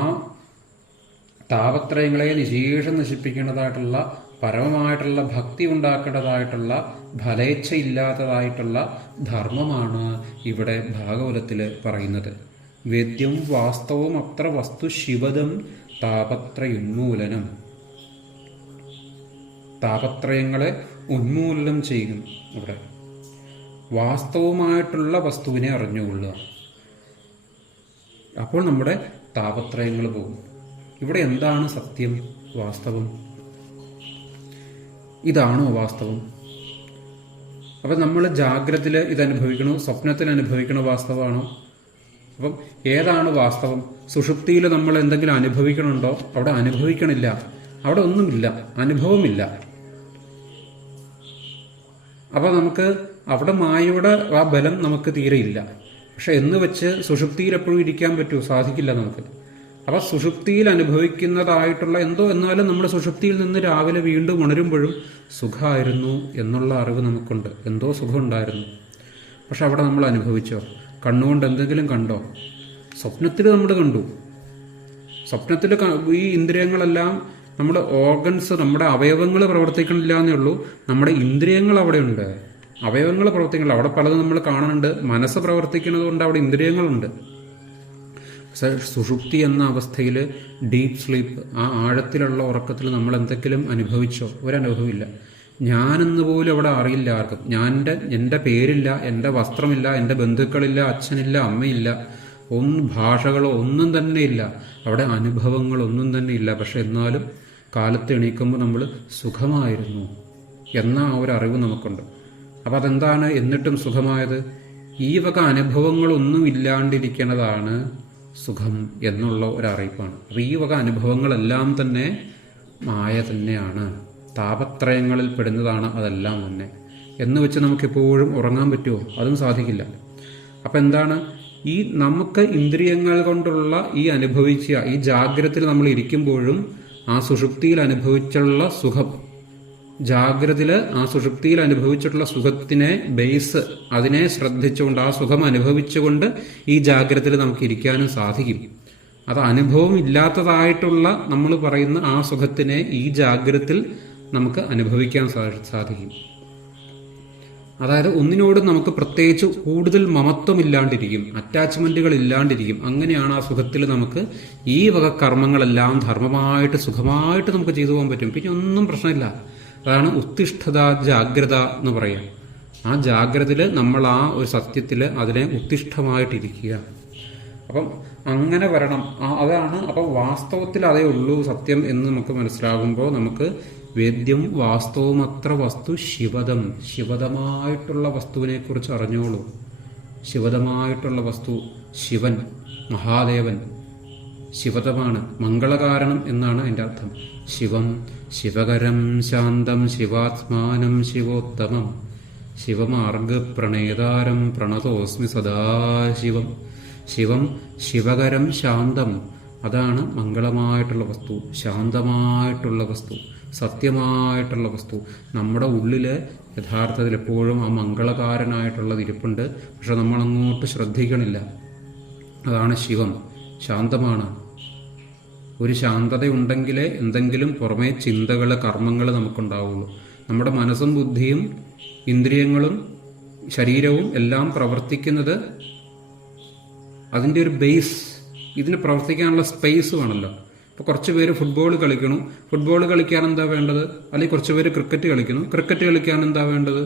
താപത്രയങ്ങളെ നിശേഷം നശിപ്പിക്കേണ്ടതായിട്ടുള്ള പരമമായിട്ടുള്ള ഭക്തി ഉണ്ടാക്കേണ്ടതായിട്ടുള്ള ഫലേച്ഛയില്ലാത്തതായിട്ടുള്ള ധർമ്മമാണ് ഇവിടെ ഭാഗവതത്തിൽ പറയുന്നത്. വേദ്യം വാസ്തവം അത്ര വസ്തു ശിവദം താപത്രയുന്മൂലനം. താപത്രയങ്ങളെ ഉന്മൂലനം ചെയ്യും. ഇവിടെ വാസ്തവമായിട്ടുള്ള വസ്തുവിനെ അറിഞ്ഞുകൊള്ളുക. അപ്പോൾ നമ്മുടെ താപത്രയങ്ങൾ പോകും. ഇവിടെ എന്താണ് സത്യം, വാസ്തവം? ഇതാണോ വാസ്തവം? അപ്പം നമ്മൾ ജാഗ്രതയിൽ ഇത് അനുഭവിക്കണോ, സ്വപ്നത്തിൽ അനുഭവിക്കണോ വാസ്തവമാണോ? അപ്പം ഏതാണ് വാസ്തവം? സുഷുപ്തിയിൽ നമ്മൾ എന്തെങ്കിലും അനുഭവിക്കണുണ്ടോ? അവിടെ അനുഭവിക്കണില്ല, അവിടെ ഒന്നുമില്ല, അനുഭവമില്ല. അപ്പൊ നമുക്ക് അവിടെ മായയുടെ ആ ബലം നമുക്ക് തീരെ ഇല്ല. പക്ഷെ എന്ന് വെച്ച് സുഷുപ്തിയിൽ എപ്പോഴും ഇരിക്കാൻ പറ്റുമോ? സാധിക്കില്ല നമുക്ക്. അപ്പൊ സുഷുപ്തിയിൽ അനുഭവിക്കുന്നതായിട്ടുള്ള എന്തോ, എന്നാലും നമ്മൾ സുഷുപ്തിയിൽ നിന്ന് രാവിലെ വീണ്ടും ഉണരുമ്പോഴും സുഖമായിരുന്നു എന്നുള്ള അറിവ് നമുക്കുണ്ട്. എന്തോ സുഖം ഉണ്ടായിരുന്നു. പക്ഷെ അവിടെ നമ്മൾ അനുഭവിച്ചോ? കണ്ണുകൊണ്ട് എന്തെങ്കിലും കണ്ടോ? സ്വപ്നത്തിൽ നമ്മൾ കണ്ടു. സ്വപ്നത്തിൽ ഈ ഇന്ദ്രിയങ്ങളെല്ലാം, നമ്മുടെ ഓർഗൻസ്, നമ്മുടെ അവയവങ്ങൾ പ്രവർത്തിക്കണില്ല എന്നേ ഉള്ളൂ. നമ്മുടെ ഇന്ദ്രിയങ്ങൾ അവിടെയുണ്ട്, അവയവങ്ങൾ പ്രവർത്തിക്കണില്ല. അവിടെ പലതും നമ്മൾ കാണുന്നുണ്ട്. മനസ്സ് പ്രവർത്തിക്കുന്നത് കൊണ്ട് അവിടെ ഇന്ദ്രിയങ്ങളുണ്ട്. സുഷുപ്തി എന്ന അവസ്ഥയിൽ, ഡീപ്പ് സ്ലീപ്പ്, ആ ആഴത്തിലുള്ള ഉറക്കത്തിൽ നമ്മൾ എന്തെങ്കിലും അനുഭവിച്ചോ? ഒരനുഭവമില്ല. ഞാനെന്ന് പോലും അവിടെ അറിയില്ല ആർക്കും. എൻ്റെ പേരില്ല, എൻ്റെ വസ്ത്രമില്ല, എൻ്റെ ബന്ധുക്കളില്ല, അച്ഛനില്ല, അമ്മയില്ല, ഭാഷകളോ ഒന്നും തന്നെ ഇല്ല. അവിടെ അനുഭവങ്ങളൊന്നും തന്നെ ഇല്ല. പക്ഷെ എന്നാലും കാലത്ത് എണീക്കുമ്പോൾ നമ്മൾ സുഖമായിരുന്നു എന്ന ആ ഒരു അറിവ് നമുക്കുണ്ട്. അപ്പം അതെന്താണ് എന്നിട്ടും സുഖമായത്? ഈ വക അനുഭവങ്ങളൊന്നും ഇല്ലാണ്ടിരിക്കുന്നതാണ് സുഖം എന്നുള്ള ഒരറിയിപ്പാണ്. അപ്പം ഈ വക അനുഭവങ്ങളെല്ലാം തന്നെ മായ തന്നെയാണ്, താപത്രയങ്ങളിൽ പെടുന്നതാണ് അതെല്ലാം തന്നെ. എന്ന് വെച്ച് നമുക്കെപ്പോഴും ഉറങ്ങാൻ പറ്റുമോ? അതും സാധിക്കില്ല. അപ്പം എന്താണ് ഈ നമുക്ക് ഇന്ദ്രിയങ്ങൾ കൊണ്ടുള്ള ഈ ഈ ജാഗ്രതയിൽ നമ്മൾ ഇരിക്കുമ്പോഴും ആ സുഷുപ്തിയിൽ അനുഭവിച്ചുള്ള സുഖം, ജാഗ്രതയിൽ ആ സുഷുപ്തിയിൽ അനുഭവിച്ചിട്ടുള്ള സുഖത്തിനെ ബേസ്, അതിനെ ശ്രദ്ധിച്ചുകൊണ്ട് ആ സുഖം അനുഭവിച്ചുകൊണ്ട് ഈ ജാഗ്രതയിൽ നമുക്ക് ഇരിക്കാനും സാധിക്കും. അത് അനുഭവം ഇല്ലാത്തതായിട്ടുള്ള നമ്മൾ പറയുന്ന ആ സുഖത്തിനെ ഈ ജാഗ്രതയിൽ നമുക്ക് അനുഭവിക്കാൻ സാധിക്കും. അതായത് ഒന്നിനോടും നമുക്ക് പ്രത്യേകിച്ച് കൂടുതൽ മമത്വം ഇല്ലാണ്ടിരിക്കും, അറ്റാച്ച്മെന്റുകൾ ഇല്ലാണ്ടിരിക്കും. അങ്ങനെയാണ് ആ സുഖത്തിൽ നമുക്ക് ഈ വക കർമ്മങ്ങളെല്ലാം ധർമ്മമായിട്ട് സുഖമായിട്ട് നമുക്ക് ചെയ്തു പോകാൻ പറ്റും. പിന്നെ ഒന്നും പ്രശ്നമില്ല. അതാണ് ഉത്തിഷ്ഠത ജാഗ്രത എന്ന് പറയാം. ആ ജാഗ്രതയിൽ നമ്മൾ ആ ഒരു സത്യത്തിൽ അതിനെ ഉത്തിഷ്ഠമായിട്ടിരിക്കുക. അപ്പം അങ്ങനെ വരണം. അതാണ്. അപ്പം വാസ്തവത്തിൽ അതേ ഉള്ളൂ സത്യം എന്ന് നമുക്ക് മനസ്സിലാകുമ്പോൾ നമുക്ക് വേദ്യം വാസ്തവമത്ര വസ്തു ശിവദം, ശിവദമായിട്ടുള്ള വസ്തുവിനെ കുറിച്ച് അറിഞ്ഞോളൂ. ശിവദമായിട്ടുള്ള വസ്തു ശിവൻ, മഹാദേവൻ ശിവദമാണ്, മംഗളകാരണം എന്നാണ് എൻ്റെ അർത്ഥം. ശിവം ശിവകരം ശാന്തം ശിവാത്മാനം ശിവോത്തമം ശിവമാർഗപ്രണേതാരം പ്രണതോസ്മി സദാശിവം. ശിവം ശിവകരം ശാന്തം, അതാണ് മംഗളമായിട്ടുള്ള വസ്തു, ശാന്തമായിട്ടുള്ള വസ്തു, സത്യമായിട്ടുള്ള വസ്തു. നമ്മുടെ ഉള്ളിൽ യഥാർത്ഥത്തിൽ എപ്പോഴും ആ മംഗളകാരനായിട്ടുള്ളത് ഇരിപ്പുണ്ട്. പക്ഷെ നമ്മളങ്ങോട്ട് ശ്രദ്ധിക്കണില്ല. അതാണ് ശിവം, ശാന്തമാണ്. ഒരു ശാന്തതയുണ്ടെങ്കിലേ എന്തെങ്കിലും പുറമേ ചിന്തകൾ, കർമ്മങ്ങൾ നമുക്കുണ്ടാവുള്ളൂ. നമ്മുടെ മനസ്സും ബുദ്ധിയും ഇന്ദ്രിയങ്ങളും ശരീരവും എല്ലാം പ്രവർത്തിക്കുന്നത് അതിൻ്റെ ഒരു ബേസ്, ഇതിന് പ്രവർത്തിക്കാനുള്ള സ്പേസ് വേണമല്ലോ. ഇപ്പോൾ കുറച്ച് പേര് ഫുട്ബോൾ കളിക്കണം, ഫുട്ബോൾ കളിക്കാൻ എന്താ വേണ്ടത്? അല്ലെങ്കിൽ കുറച്ച് പേര് ക്രിക്കറ്റ് കളിക്കുന്നു, ക്രിക്കറ്റ് കളിക്കാൻ എന്താ വേണ്ടത്?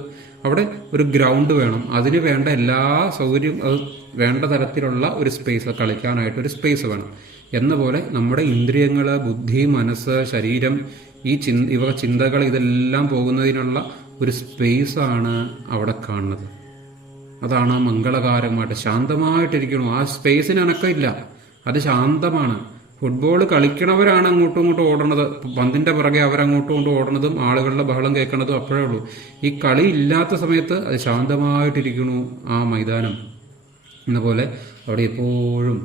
അവിടെ ഒരു ഗ്രൗണ്ട് വേണം. അതിന് വേണ്ട എല്ലാ സൗകര്യവും, അത് വേണ്ട തരത്തിലുള്ള ഒരു സ്പേസ്, കളിക്കാനായിട്ടൊരു സ്പേസ് വേണം. എന്ന പോലെ നമ്മുടെ ഇന്ദ്രിയങ്ങൾ, ബുദ്ധി, മനസ്സ്, ശരീരം, ഇവ ചിന്തകൾ, ഇതെല്ലാം പോകുന്നതിനുള്ള ഒരു സ്പേസാണ് അവിടെ കാണുന്നത്. അതാണ് മംഗളകാരമായിട്ട് ശാന്തമായിട്ടിരിക്കണം. ആ സ്പേസിന് അനക്കമില്ല, അത് ശാന്തമാണ്. ഫുട്ബോൾ കളിക്കണവരാണ് അങ്ങോട്ടും ഇങ്ങോട്ടും ഓടണത്, പന്തിന്റെ പുറകെ അവരങ്ങോട്ടും ഇങ്ങോട്ടും ഓടണതും ആളുകളുടെ ബഹളം കേൾക്കണതും അപ്പോഴേ ഉള്ളൂ. ഈ കളി ഇല്ലാത്ത സമയത്ത് അത് ശാന്തമായിട്ടിരിക്കണു ആ മൈതാനം. എന്നപോലെ അവിടെ എപ്പോഴും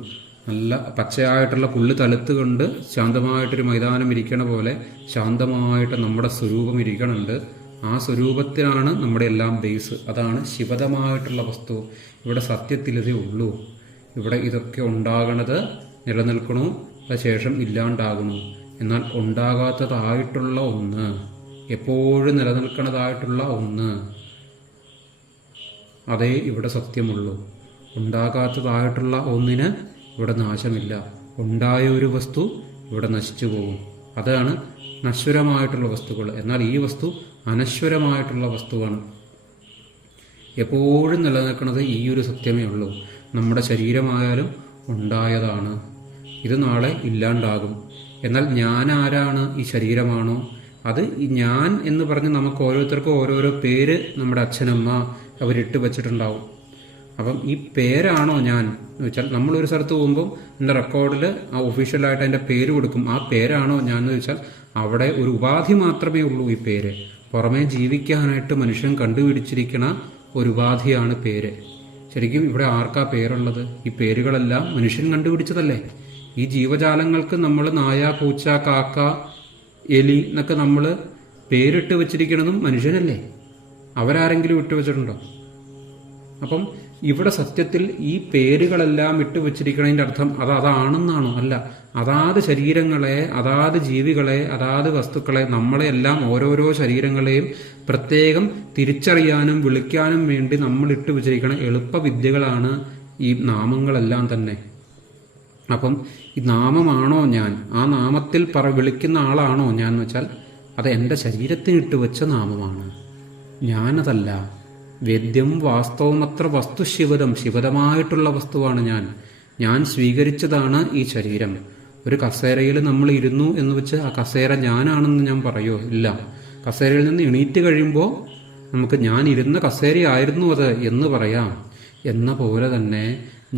നല്ല പച്ചയായിട്ടുള്ള പുല്ല് തളുത്ത് കൊണ്ട് ശാന്തമായിട്ടൊരു മൈതാനം ഇരിക്കണ പോലെ ശാന്തമായിട്ട് നമ്മുടെ സ്വരൂപം ഇരിക്കണുണ്ട്. ആ സ്വരൂപത്തിനാണ് നമ്മുടെ എല്ലാം ബേസ്. അതാണ് ശിവദമായിട്ടുള്ള വസ്തു. ഇവിടെ സത്യത്തിൽ ഇതേ ഉള്ളൂ. ഇവിടെ ഇതൊക്കെ ഉണ്ടാകണത്, നിലനിൽക്കണു, ശേഷം ഇല്ലാണ്ടാകണു. എന്നാൽ ഉണ്ടാകാത്തതായിട്ടുള്ള ഒന്ന്, എപ്പോഴും നിലനിൽക്കുന്നതായിട്ടുള്ള ഒന്ന്, അതേ ഇവിടെ സത്യമുള്ളൂ. ഉണ്ടാകാത്തതായിട്ടുള്ള ഒന്നിന് ഇവിടെ നാശമില്ല. ഉണ്ടായ ഒരു വസ്തു ഇവിടെ നശിച്ചു പോകും. അതാണ് നശ്വരമായിട്ടുള്ള വസ്തുക്കൾ. എന്നാൽ ഈ വസ്തു അനശ്വരമായിട്ടുള്ള വസ്തുവാണ്. എപ്പോഴും നിലനിൽക്കുന്നത് ഈ ഒരു സത്യമേ ഉള്ളൂ. നമ്മുടെ ശരീരമായാലും ഉണ്ടായതാണ്, ഇത് നാളെ ഇല്ലാണ്ടാകും. എന്നാൽ ഞാൻ ആരാണ്? ഈ ശരീരമാണോ? അത് ഈ ഞാൻ എന്ന് പറഞ്ഞ് നമുക്ക് ഓരോരുത്തർക്കും ഓരോരോ പേര് നമ്മുടെ അച്ഛനമ്മ അവരിട്ട് വെച്ചിട്ടുണ്ടാവും. അപ്പം ഈ പേരാണോ ഞാൻ എന്ന് വെച്ചാൽ നമ്മളൊരു സ്ഥലത്ത് പോകുമ്പം എൻ്റെ റെക്കോർഡിൽ ആ ഒഫീഷ്യലായിട്ട് അതിൻ്റെ പേര് കൊടുക്കും. ആ പേരാണോ ഞാൻ എന്ന് വെച്ചാൽ അവിടെ ഒരു ഉപാധി മാത്രമേ ഉള്ളൂ ഈ പേര്. പുറമേ ജീവിക്കാനായിട്ട് മനുഷ്യൻ കണ്ടുപിടിച്ചിരിക്കുന്ന ഒരു ഉപാധിയാണ് പേര്. ശരിക്കും ഇവിടെ ആർക്കാ പേരുള്ളത്? ഈ പേരുകളെല്ലാം മനുഷ്യൻ കണ്ടുപിടിച്ചതല്ലേ. ഈ ജീവജാലങ്ങൾക്ക് നമ്മൾ നായ, പൂച്ച, കാക്ക, എലി എന്നൊക്കെ നമ്മൾ പേരിട്ട് വെച്ചിരിക്കുന്നതും മനുഷ്യനല്ലേ. അവരാരെങ്കിലും ഇട്ട് വെച്ചിട്ടുണ്ടോ? അപ്പം ഇവിടെ സത്യത്തിൽ ഈ പേരുകളെല്ലാം ഇട്ട് വെച്ചിരിക്കുന്നതിൻ്റെ അർത്ഥം അതാണെന്നാണോ? അല്ല. അതാത് ശരീരങ്ങളെ, അതാത് ജീവികളെ, അതാത് വസ്തുക്കളെ, നമ്മളെ എല്ലാം ഓരോരോ ശരീരങ്ങളെയും പ്രത്യേകം തിരിച്ചറിയാനും വിളിക്കാനും വേണ്ടി നമ്മൾ ഇട്ട് വെച്ചിരിക്കുന്ന എളുപ്പവിദ്യകളാണ് ഈ നാമങ്ങളെല്ലാം തന്നെ. അപ്പം ഈ നാമമാണോ ഞാൻ? ആ നാമത്തിൽ വിളിക്കുന്ന ആളാണോ ഞാൻ എന്ന് വെച്ചാൽ അത് എൻ്റെ ശരീരത്തിനിട്ട് വെച്ച നാമമാണ്, ഞാനതല്ല. വേദ്യം വാസ്തവമത്ര വസ്തു ശിവദം, ശിവദമായിട്ടുള്ള വസ്തുവാണ് ഞാൻ സ്വീകരിച്ചതാണ് ഈ ശരീരം. ഒരു കസേരയിൽ നമ്മൾ ഇരുന്നു എന്ന് വെച്ച് ആ കസേര ഞാനാണെന്ന് ഞാൻ പറയുമോ? ഇല്ല. കസേരയിൽ നിന്ന് എണീറ്റ് കഴിയുമ്പോൾ നമുക്ക് ഞാൻ ഇരുന്ന കസേരയായിരുന്നു അത് എന്ന് പറയാം. എന്ന പോലെ തന്നെ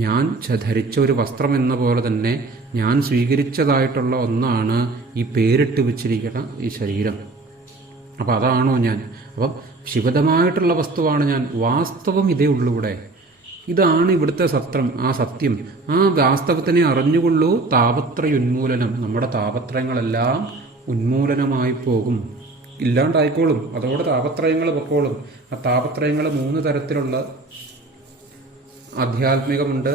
ഞാൻ ധരിച്ച ഒരു വസ്ത്രം എന്ന പോലെ തന്നെ ഞാൻ സ്വീകരിച്ചതായിട്ടുള്ള ഒന്നാണ് ഈ പേരിട്ട് വെച്ചിരിക്കുന്ന ഈ ശരീരം. അപ്പം അതാണോ ഞാൻ? അപ്പം ശിവദമായിട്ടുള്ള വസ്തുവാണ് ഞാൻ. വാസ്തവം ഇതേ ഉള്ളൂ ഇവിടെ. ഇതാണ് ഇവിടുത്തെ സത്യം. ആ വാസ്തവത്തിനെ അറിഞ്ഞുകൊള്ളൂ. താപത്രയുന്മൂലനം. നമ്മുടെ താപത്രയങ്ങളെല്ലാം ഉന്മൂലനമായി പോകും, ഇല്ലാണ്ടായിക്കോളും. അതോടെ താപത്രയങ്ങൾ പൊക്കോളും. ആ താപത്രയങ്ങൾ 3 തരത്തിലുള്ള ആധ്യാത്മികമുണ്ട്,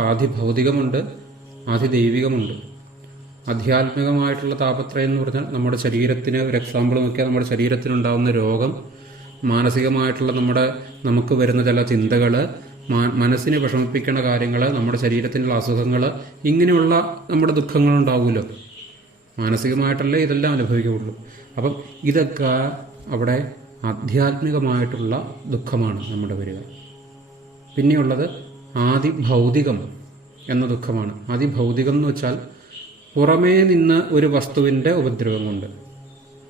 ആധിഭൗതികമുണ്ട്, ആധിദൈവികമുണ്ട്. ആധ്യാത്മികമായിട്ടുള്ള താപത്രയം എന്ന് പറഞ്ഞാൽ നമ്മുടെ ശരീരത്തിന് ഒരു എക്സാമ്പിൾ നോക്കിയാൽ നമ്മുടെ ശരീരത്തിനുണ്ടാകുന്ന രോഗം, മാനസികമായിട്ടുള്ള നമുക്ക് വരുന്ന ചില ചിന്തകൾ, മനസ്സിനെ വിഷമിപ്പിക്കുന്ന കാര്യങ്ങൾ, നമ്മുടെ ശരീരത്തിനുള്ള അസുഖങ്ങൾ, ഇങ്ങനെയുള്ള നമ്മുടെ ദുഃഖങ്ങളുണ്ടാവുമല്ലോ. മാനസികമായിട്ടല്ലേ ഇതെല്ലാം അനുഭവിക്കുകയുള്ളൂ. അപ്പം ഇതൊക്കെ അവിടെ ആധ്യാത്മികമായിട്ടുള്ള ദുഃഖമാണ് നമ്മുടെ വരിക. പിന്നെയുള്ളത് ആദിഭൗതികം എന്ന ദുഃഖമാണ്. ആദിഭൗതികം എന്ന് വെച്ചാൽ പുറമേ നിന്ന് ഒരു വസ്തുവിൻ്റെ ഉപദ്രവം കൊണ്ട്,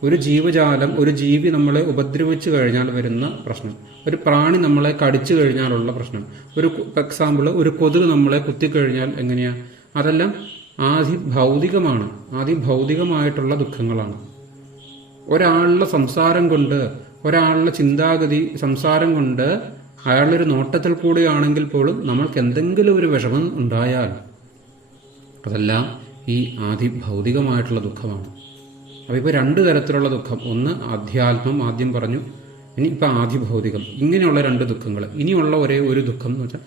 ഒരു ജീവജാലം, ഒരു ജീവി നമ്മളെ ഉപദ്രവിച്ചു കഴിഞ്ഞാൽ വരുന്ന പ്രശ്നം, ഒരു പ്രാണി നമ്മളെ കടിച്ചു കഴിഞ്ഞാലുള്ള പ്രശ്നം, ഒരു എക്സാമ്പിൾ ഒരു കൊതുക് നമ്മളെ കുത്തിക്കഴിഞ്ഞാൽ എങ്ങനെയാ, അതെല്ലാം ആദിഭൗതികമാണ്. ആദിഭൗതികമായിട്ടുള്ള ദുഃഖങ്ങളാണ്. ഒരാളുടെ സംസാരം കൊണ്ട്, ഒരാളുടെ ചിന്താഗതി, സംസാരം കൊണ്ട്, അയാളൊരു നോട്ടത്തിൽ കൂടിയാണെങ്കിൽ പോലും നമ്മൾക്ക് എന്തെങ്കിലും ഒരു വിഷമം ഉണ്ടായാൽ അതെല്ലാം ഈ ആദിഭൗതികമായിട്ടുള്ള ദുഃഖമാണ്. അപ്പോൾ ഇപ്പോൾ 2 തരത്തിലുള്ള ദുഃഖം. ഒന്ന് ആധ്യാത്മം ആദ്യം പറഞ്ഞു, ഇനി ഇപ്പം ആദിഭൗതികം. ഇങ്ങനെയുള്ള 2 ദുഃഖങ്ങൾ. ഇനിയുള്ള ഒരേ ഒരു ദുഃഖം എന്ന് വെച്ചാൽ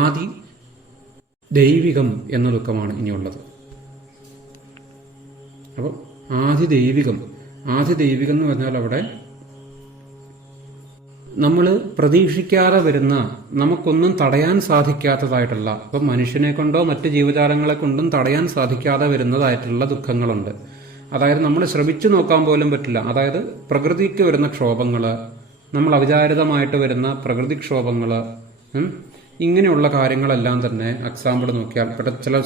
ആദി ദൈവികം എന്ന ദുഃഖമാണ് ഇനിയുള്ളത്. അപ്പം ആദിദൈവികം എന്ന് പറഞ്ഞാൽ അവിടെ നമ്മൾ പ്രതീക്ഷിക്കാതെ വരുന്ന, നമുക്കൊന്നും തടയാൻ സാധിക്കാത്തതായിട്ടുള്ള, ഇപ്പം മനുഷ്യനെ കൊണ്ടോ മറ്റ് ജീവജാലങ്ങളെ കൊണ്ടും തടയാൻ സാധിക്കാതെ വരുന്നതായിട്ടുള്ള ദുഃഖങ്ങളുണ്ട്. അതായത് നമ്മൾ ശ്രമിച്ചു നോക്കാൻ പോലും പറ്റില്ല. അതായത് പ്രകൃതിക്ക് വരുന്ന ക്ഷോഭങ്ങൾ, നമ്മൾ അവിചാരിതമായിട്ട് വരുന്ന പ്രകൃതിക്ഷോഭങ്ങൾ, ഇങ്ങനെയുള്ള കാര്യങ്ങളെല്ലാം തന്നെ എക്സാമ്പിൾ നോക്കിയാൽ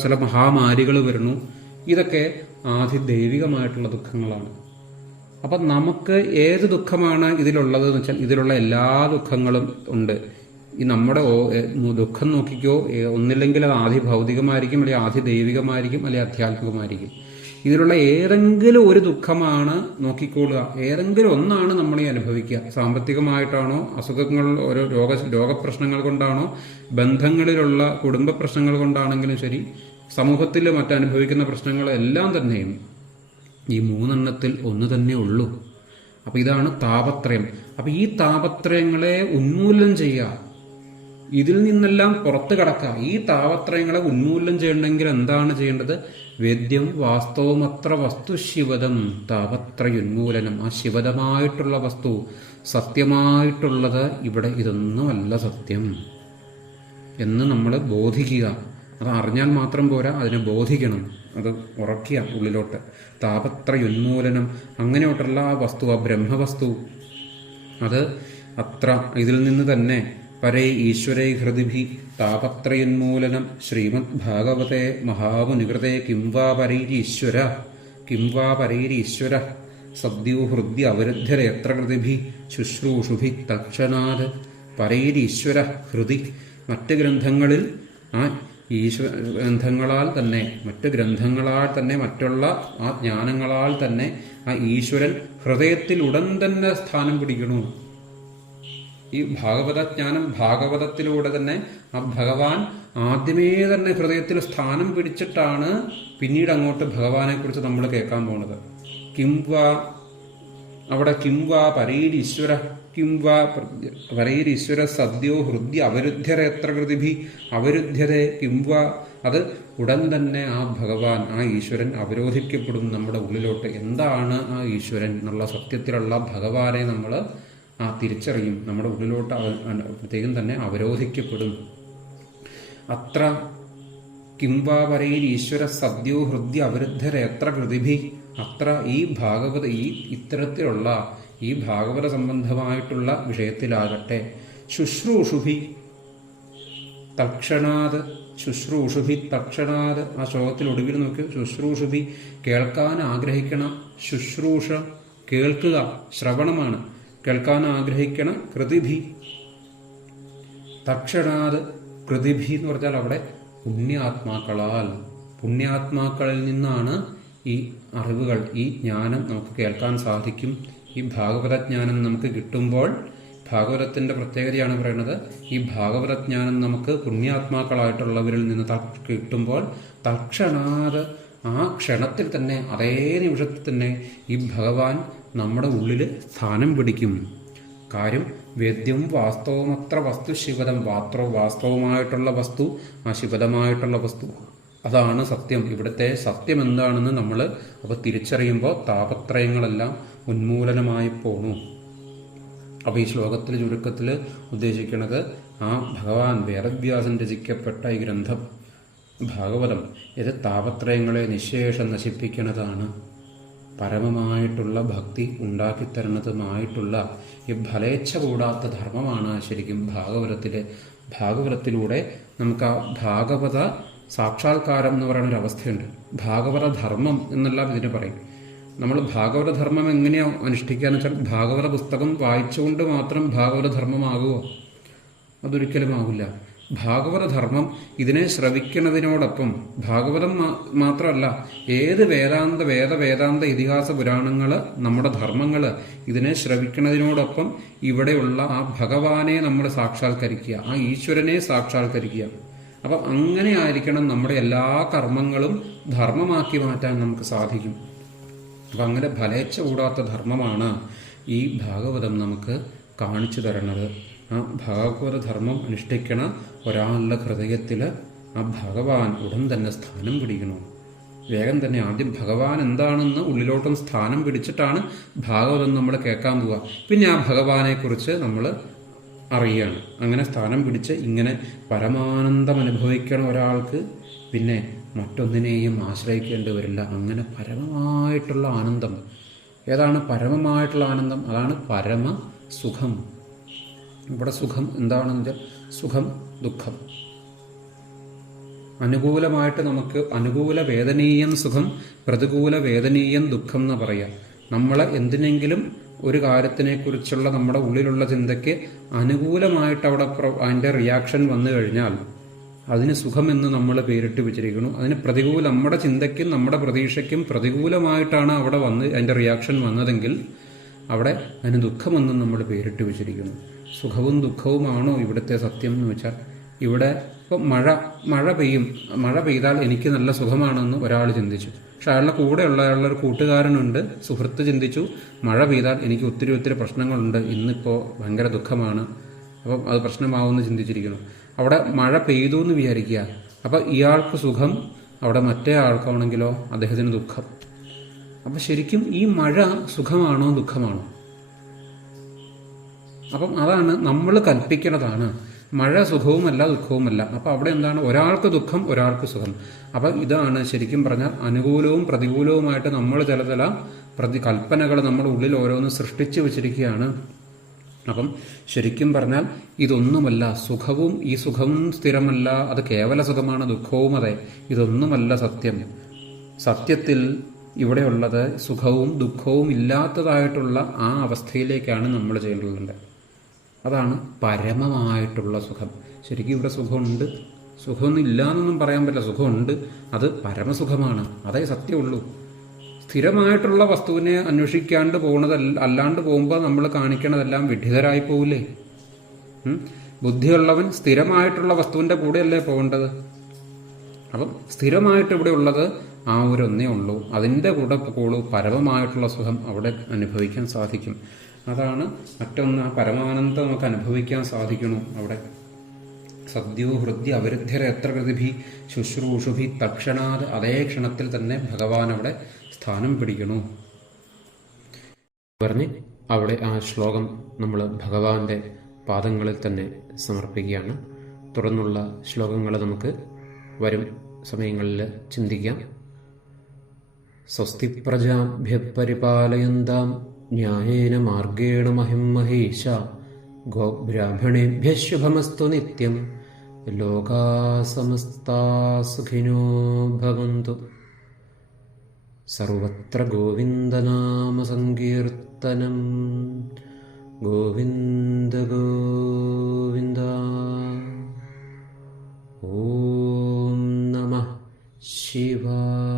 ചില മഹാമാരികൾ വരുന്നു. ഇതൊക്കെ ആദിദൈവികമായിട്ടുള്ള ദുഃഖങ്ങളാണ്. അപ്പം നമുക്ക് ഏത് ദുഃഖമാണ് ഇതിലുള്ളത് എന്ന് വെച്ചാൽ ഇതിലുള്ള എല്ലാ ദുഃഖങ്ങളും ഉണ്ട്. ഈ നമ്മുടെ ദുഃഖം നോക്കിക്കോ, ഒന്നില്ലെങ്കിൽ അത് ആദിഭൗതികമായിരിക്കും, അല്ലെങ്കിൽ ആദിദൈവികമായിരിക്കും, അല്ലെങ്കിൽ ആധ്യാത്മികമായിരിക്കും. ഇതിലുള്ള ഏതെങ്കിലും ഒരു ദുഃഖമാണ് നോക്കിക്കൊള്ളുക. ഏതെങ്കിലും ഒന്നാണ് നമ്മൾ ഈ അനുഭവിക്കുക. സാമ്പത്തികമായിട്ടാണോ, അസുഖങ്ങൾ, ഓരോ രോഗപ്രശ്നങ്ങൾ കൊണ്ടാണോ, ബന്ധങ്ങളിലുള്ള കുടുംബ പ്രശ്നങ്ങൾ കൊണ്ടാണെങ്കിലും ശരി, സമൂഹത്തിൽ മറ്റനുഭവിക്കുന്ന പ്രശ്നങ്ങളെല്ലാം തന്നെയും ഈ 3 എണ്ണത്തിൽ ഒന്ന് തന്നെ ഉള്ളൂ. അപ്പം ഇതാണ് താപത്രയം. അപ്പം ഈ താപത്രയങ്ങളെ ഉന്മൂലനം ചെയ്യുക, ഇതിൽ നിന്നെല്ലാം പുറത്ത് കടക്കുക. ഈ താപത്രയങ്ങളെ ഉന്മൂലനം ചെയ്യണമെങ്കിൽ എന്താണ് ചെയ്യേണ്ടത്? വേദ്യം വാസ്തവമത്ര വസ്തു ശിവദം, താപത്രയുന്മൂലനം. ആ ശിവദമായിട്ടുള്ള വസ്തു, സത്യമായിട്ടുള്ളത് ഇവിടെ ഇതൊന്നുമല്ല സത്യം എന്ന് നമ്മൾ ബോധിക്കുക. അത് അറിഞ്ഞാൽ മാത്രം പോരാ, അതിനെ ബോധിക്കണം, അത് ഉറക്കുക ഉള്ളിലോട്ട്. താപത്രയുന്മൂലനം, അങ്ങനെയോട്ടുള്ള ആ വസ്തു, ആ ബ്രഹ്മവസ്തു, അത് അത്ര ഇതിൽ നിന്ന് തന്നെ പരൈ ഈശ്വരൈ ഹൃദിഭി താപത്രയോന്മൂലനം ശ്രീമദ് ഭാഗവതേ മഹാമുനികൃതേ കിം വാ പരൈരീശ്വര സദ്യോ ഹൃദ്യ അവരുദ്ധ്യരയത്ര കൃതിഭി ശുശ്രൂഷുഭി തക്ഷണാത്. പരൈരീശ്വര ഹൃദി, മറ്റ് ഗ്രന്ഥങ്ങളിൽ ആ ഗ്രന്ഥങ്ങളാൽ തന്നെ മറ്റുള്ള ആ ജ്ഞാനങ്ങളാൽ തന്നെ ആ ഈശ്വരൻ ഹൃദയത്തിൽ ഉടൻ തന്നെ സ്ഥാനം പിടിക്കണു. ഈ ഭാഗവതജ്ഞാനം, ഭാഗവതത്തിലൂടെ തന്നെ ആ ഭഗവാൻ ആദ്യമേ തന്നെ ഹൃദയത്തിൽ സ്ഥാനം പിടിച്ചിട്ടാണ് പിന്നീട് അങ്ങോട്ട് ഭഗവാനെ കുറിച്ച് നമ്മൾ കേൾക്കാൻ പോണത്. അവിടെ പരൈരീശ്വര സദ്യോ ഹൃദ്യ അവരുദ്ധ്യരയത്ര കൃതിഭി അവരുദ്ധ്യതേ അത് ഉടൻ തന്നെ ആ ഭഗവാൻ, ആ ഈശ്വരൻ അവരോധിക്കപ്പെടും നമ്മുടെ ഉള്ളിലോട്ട്. എന്താണ് ആ ഈശ്വരൻ എന്നുള്ള സത്യത്തിലുള്ള ഭഗവാനെ നമ്മൾ തിരിച്ചറിയും. നമ്മുടെ ഉള്ളിലോട്ട് പ്രത്യേകം തന്നെ അവരോധിക്കപ്പെടും. അത്ര ഈശ്വര സദ്യോ ഹൃദ്യ അവരുദ്ധരയത്ര കൃതിഭി. അത്ര ഈ ഇത്തരത്തിലുള്ള ഈ ഭാഗവത സംബന്ധമായിട്ടുള്ള വിഷയത്തിലാകട്ടെ ശുശ്രൂഷുഭി തക്ഷണാത്. ആ ശ്ലോകത്തിൽ ഒടുവിൽ നോക്കി, ശുശ്രൂഷുഭി കേൾക്കാൻ ആഗ്രഹിക്കണം. ശുശ്രൂഷ കേൾക്കുക, ശ്രവണമാണ്. കേൾക്കാൻ ആഗ്രഹിക്കണ. കൃതിഭി തക്ഷണാത്. കൃതിഭി എന്ന് പറഞ്ഞാൽ അവിടെ പുണ്യാത്മാക്കളിൽ നിന്നാണ് ഈ അറിവുകൾ, ഈ ജ്ഞാനം നമുക്ക് കേൾക്കാൻ സാധിക്കും. ഈ ഭാഗവതജ്ഞാനം നമുക്ക് കിട്ടുമ്പോൾ, ഭാഗവതത്തിന്റെ പ്രത്യേകതയാണ് പറയുന്നത്, ഈ ഭാഗവതജ്ഞാനം നമുക്ക് പുണ്യാത്മാക്കളായിട്ടുള്ളവരിൽ നിന്ന് കിട്ടുമ്പോൾ തക്ഷണാത്, ആ ക്ഷണത്തിൽ തന്നെ, അതേ നിമിഷത്തിൽ തന്നെ ഈ ഭഗവാൻ നമ്മുടെ ഉള്ളിൽ സ്ഥാനം പിടിക്കും. കാര്യം വേദ്യം വാസ്തവമത്ര വസ്തു ശിവദം. വാസ്തവമായിട്ടുള്ള വസ്തു, ആ ശിവദമായിട്ടുള്ള വസ്തു, അതാണ് സത്യം. ഇവിടുത്തെ സത്യം എന്താണെന്ന് നമ്മൾ അപ്പോൾ തിരിച്ചറിയുമ്പോൾ താപത്രയങ്ങളെല്ലാം ഉന്മൂലനമായി പോണു. അപ്പോൾ ഈ ശ്ലോകത്തിൽ ചുരുക്കത്തിൽ ഉദ്ദേശിക്കുന്നത് ആ ഭഗവാൻ വേദവ്യാസൻ രചിക്കപ്പെട്ട ഈ ഗ്രന്ഥം ഭാഗവതം ഇത് താപത്രയങ്ങളെ നിശേഷം നശിപ്പിക്കുന്നതാണ്. പരമമായിട്ടുള്ള ഭക്തി ഉണ്ടാക്കിത്തരുന്നതുമായിട്ടുള്ള ഈ ഫലേച്ഛ കൂടാത്ത ധർമ്മമാണ് ശരിക്കും ഭാഗവതത്തിലൂടെ നമുക്ക് ആ ഭാഗവത സാക്ഷാത്കാരം എന്ന് പറയുന്ന ഒരു അവസ്ഥയുണ്ട്. ഭാഗവത ധർമ്മം എന്നെല്ലാം ഇതിന് പറയും. നമ്മൾ ഭാഗവത ധർമ്മം എങ്ങനെയാണ് അനുഷ്ഠിക്കാന്ന് വെച്ചാൽ, ഭാഗവത പുസ്തകം വായിച്ചുകൊണ്ട് മാത്രം ഭാഗവത ധർമ്മമാകുമോ? അതൊരിക്കലും ആകില്ല. ഭാഗവത ധർമ്മം ഇതിനെ ശ്രവിക്കുന്നതിനോടൊപ്പം, ഭാഗവതം മാത്രമല്ല, ഏത് വേദാന്ത ഇതിഹാസ പുരാണങ്ങൾ, നമ്മുടെ ധർമ്മങ്ങൾ, ഇതിനെ ശ്രവിക്കുന്നതിനോടൊപ്പം ഇവിടെയുള്ള ആ ഭഗവാനെ നമ്മൾ സാക്ഷാത്കരിക്കുക, ആ ഈശ്വരനെ സാക്ഷാത്കരിക്കുക. അപ്പം അങ്ങനെ ആയിരിക്കണം നമ്മുടെ എല്ലാ കർമ്മങ്ങളും ധർമ്മമാക്കി മാറ്റാൻ നമുക്ക് സാധിക്കും. അപ്പം അങ്ങനെ ഫലേച്ഛ കൂടാത്ത ധർമ്മമാണ് ഈ ഭാഗവതം നമുക്ക് കാണിച്ചു തരുന്നത്. ആ ഭാഗവത ധർമ്മം അനുഷ്ഠിക്കണ ഒരാളുടെ ഹൃദയത്തിൽ ആ ഭഗവാൻ ഉടൻ തന്നെ സ്ഥാനം പിടിക്കണം. വേഗം തന്നെ ആദ്യം ഭഗവാൻ എന്താണെന്ന് ഉള്ളിലോട്ടും സ്ഥാനം പിടിച്ചിട്ടാണ് ഭാഗവതം നമ്മൾ കേൾക്കാൻ പോവുക. പിന്നെ ആ ഭഗവാനെ കുറിച്ച് നമ്മൾ അറിയുകയാണ്. അങ്ങനെ സ്ഥാനം പിടിച്ച് ഇങ്ങനെ പരമാനന്ദം അനുഭവിക്കണ ഒരാൾക്ക് പിന്നെ മറ്റൊന്നിനെയും ആശ്രയിക്കേണ്ടി വരില്ല. അങ്ങനെ പരമമായിട്ടുള്ള ആനന്ദം. ഏതാണ് പരമമായിട്ടുള്ള ആനന്ദം? അതാണ് പരമസുഖം. ഇവിടെ സുഖം എന്താണെന്ന് വെച്ചാൽ സുഖം, ദുഃഖം. അനുകൂലമായിട്ട് നമുക്ക് അനുകൂല വേദനീയം സുഖം, പ്രതികൂല വേദനീയം ദുഃഖം എന്ന് പറയാം. നമ്മളെ എന്തിനെങ്കിലും ഒരു കാര്യത്തിനെ കുറിച്ചുള്ള നമ്മുടെ ഉള്ളിലുള്ള ചിന്തയ്ക്ക് അനുകൂലമായിട്ട് അവിടെ അതിൻ്റെ റിയാക്ഷൻ വന്നു കഴിഞ്ഞാൽ അതിന് സുഖമെന്ന് നമ്മൾ പേരിട്ട് വെച്ചിരിക്കുന്നു. അതിന് പ്രതികൂലം, നമ്മുടെ ചിന്തയ്ക്കും നമ്മുടെ പ്രതീക്ഷയ്ക്കും പ്രതികൂലമായിട്ടാണ് അവിടെ അതിൻ്റെ റിയാക്ഷൻ വന്നതെങ്കിൽ അവിടെ അതിന് ദുഃഖമെന്നും നമ്മൾ പേരിട്ട് വെച്ചിരിക്കുന്നു. സുഖവും ദുഃഖവുമാണോ ഇവിടുത്തെ സത്യം എന്ന് വെച്ചാൽ, ഇവിടെ ഇപ്പം മഴ പെയ്താൽ എനിക്ക് നല്ല സുഖമാണെന്ന് ഒരാൾ ചിന്തിച്ചു. പക്ഷെ അയാളുടെ കൂടെയുള്ള അയാളുടെ കൂട്ടുകാരനുണ്ട്, സുഹൃത്ത് ചിന്തിച്ചു മഴ പെയ്താൽ എനിക്ക് ഒത്തിരി പ്രശ്നങ്ങളുണ്ട്, ഇന്നിപ്പോൾ ഭയങ്കര ദുഃഖമാണ്, അപ്പം അത് പ്രശ്നമാവുമെന്ന് ചിന്തിച്ചിരിക്കുന്നു. അവിടെ മഴ പെയ്തു എന്ന് വിചാരിക്കുക. അപ്പം ഇയാൾക്ക് സുഖം, അവിടെ മറ്റേ ആൾക്കാണെങ്കിലോ അദ്ദേഹത്തിന് ദുഃഖം. അപ്പം ശരിക്കും ഈ മഴ സുഖമാണോ ദുഃഖമാണോ? അപ്പം അതാണ് നമ്മൾ കൽപ്പിക്കുന്നതാണ്. മഴ സുഖവുമല്ല ദുഃഖവുമല്ല. അപ്പം അവിടെ എന്താണ്, ഒരാൾക്ക് ദുഃഖം ഒരാൾക്ക് സുഖം. അപ്പം ഇതാണ് ശരിക്കും പറഞ്ഞാൽ അനുകൂലവും പ്രതികൂലവുമായിട്ട് നമ്മൾ ചില കൽപ്പനകൾ നമ്മുടെ ഉള്ളിൽ ഓരോന്ന് സൃഷ്ടിച്ചു വെച്ചിരിക്കുകയാണ്. അപ്പം ശരിക്കും പറഞ്ഞാൽ ഇതൊന്നുമല്ല സുഖവും, ഈ സുഖവും സ്ഥിരമല്ല, അത് കേവല സുഖമാണ്, ദുഃഖവും അതെ, ഇതൊന്നുമല്ല സത്യം. സത്യത്തിൽ ഇവിടെയുള്ളത് സുഖവും ദുഃഖവും ഇല്ലാത്തതായിട്ടുള്ള ആ അവസ്ഥയിലേക്കാണ് നമ്മൾ ചെയ്യേണ്ടത്. അതാണ് പരമമായിട്ടുള്ള സുഖം. ശരിക്കും ഇവിടെ സുഖമുണ്ട്, സുഖമൊന്നും ഇല്ലയെന്നൊന്നും പറയാൻ പറ്റില്ല, സുഖമുണ്ട്, അത് പരമസുഖമാണ്, അതേ സത്യമുള്ളൂ. സ്ഥിരമായിട്ടുള്ള വസ്തുവിനെ അന്വേഷിക്കാണ്ട് പോകുന്നത് അല്ലാണ്ട് പോകുമ്പോൾ നമ്മൾ കാണിക്കണതെല്ലാം വിഡ്ഢിതരായി പോകില്ലേ? ബുദ്ധിയുള്ളവൻ സ്ഥിരമായിട്ടുള്ള വസ്തുവിൻ്റെ കൂടെയല്ലേ പോകേണ്ടത്? അപ്പം സ്ഥിരമായിട്ട് ഇവിടെ ഉള്ളത് ആ ഒന്നേ ഉള്ളൂ, അതിൻ്റെ കൂടെ പോളൂ, പരമമായിട്ടുള്ള സുഖം അവിടെ അനുഭവിക്കാൻ സാധിക്കും. അതാണ് മറ്റൊന്ന്, ആ പരമാനന്ദം നമുക്ക് അനുഭവിക്കാൻ സാധിക്കണു അവിടെ. സദ്യോ ഹൃദ്യ അവരുദ്ധ്യര എത്ര കൃതിഭി ശുശ്രൂഷുഭി തക്ഷണാത്, അതേ ക്ഷണത്തിൽ തന്നെ ഭഗവാൻ അവിടെ സ്ഥാനം പിടിക്കണു പറഞ്ഞ് അവിടെ ആ ശ്ലോകം നമ്മൾ ഭഗവാന്റെ പാദങ്ങളിൽ തന്നെ സമർപ്പിക്കുകയാണ്. തുടർന്നുള്ള ശ്ലോകങ്ങൾ നമുക്ക് വരും സമയങ്ങളിൽ ചിന്തിക്കാം. സ്വസ്തി പ്രജാഭ്യ പരിപാലയന്താം ന്യായേന മാർഗേണ മഹിം മഹേശ ഗോബ്രാഹ്മണേഭ്യ ശുഭമസ്തു നിത്യം ലോകാ സമസ്താ സുഖിനോ ഭവന്തു. സർവത്ര ഗോവിന്ദനാമ സങ്കീർത്തനം. ഗോവിന്ദ ഗോവിന്ദ. ഓം നമഃ ശിവായ.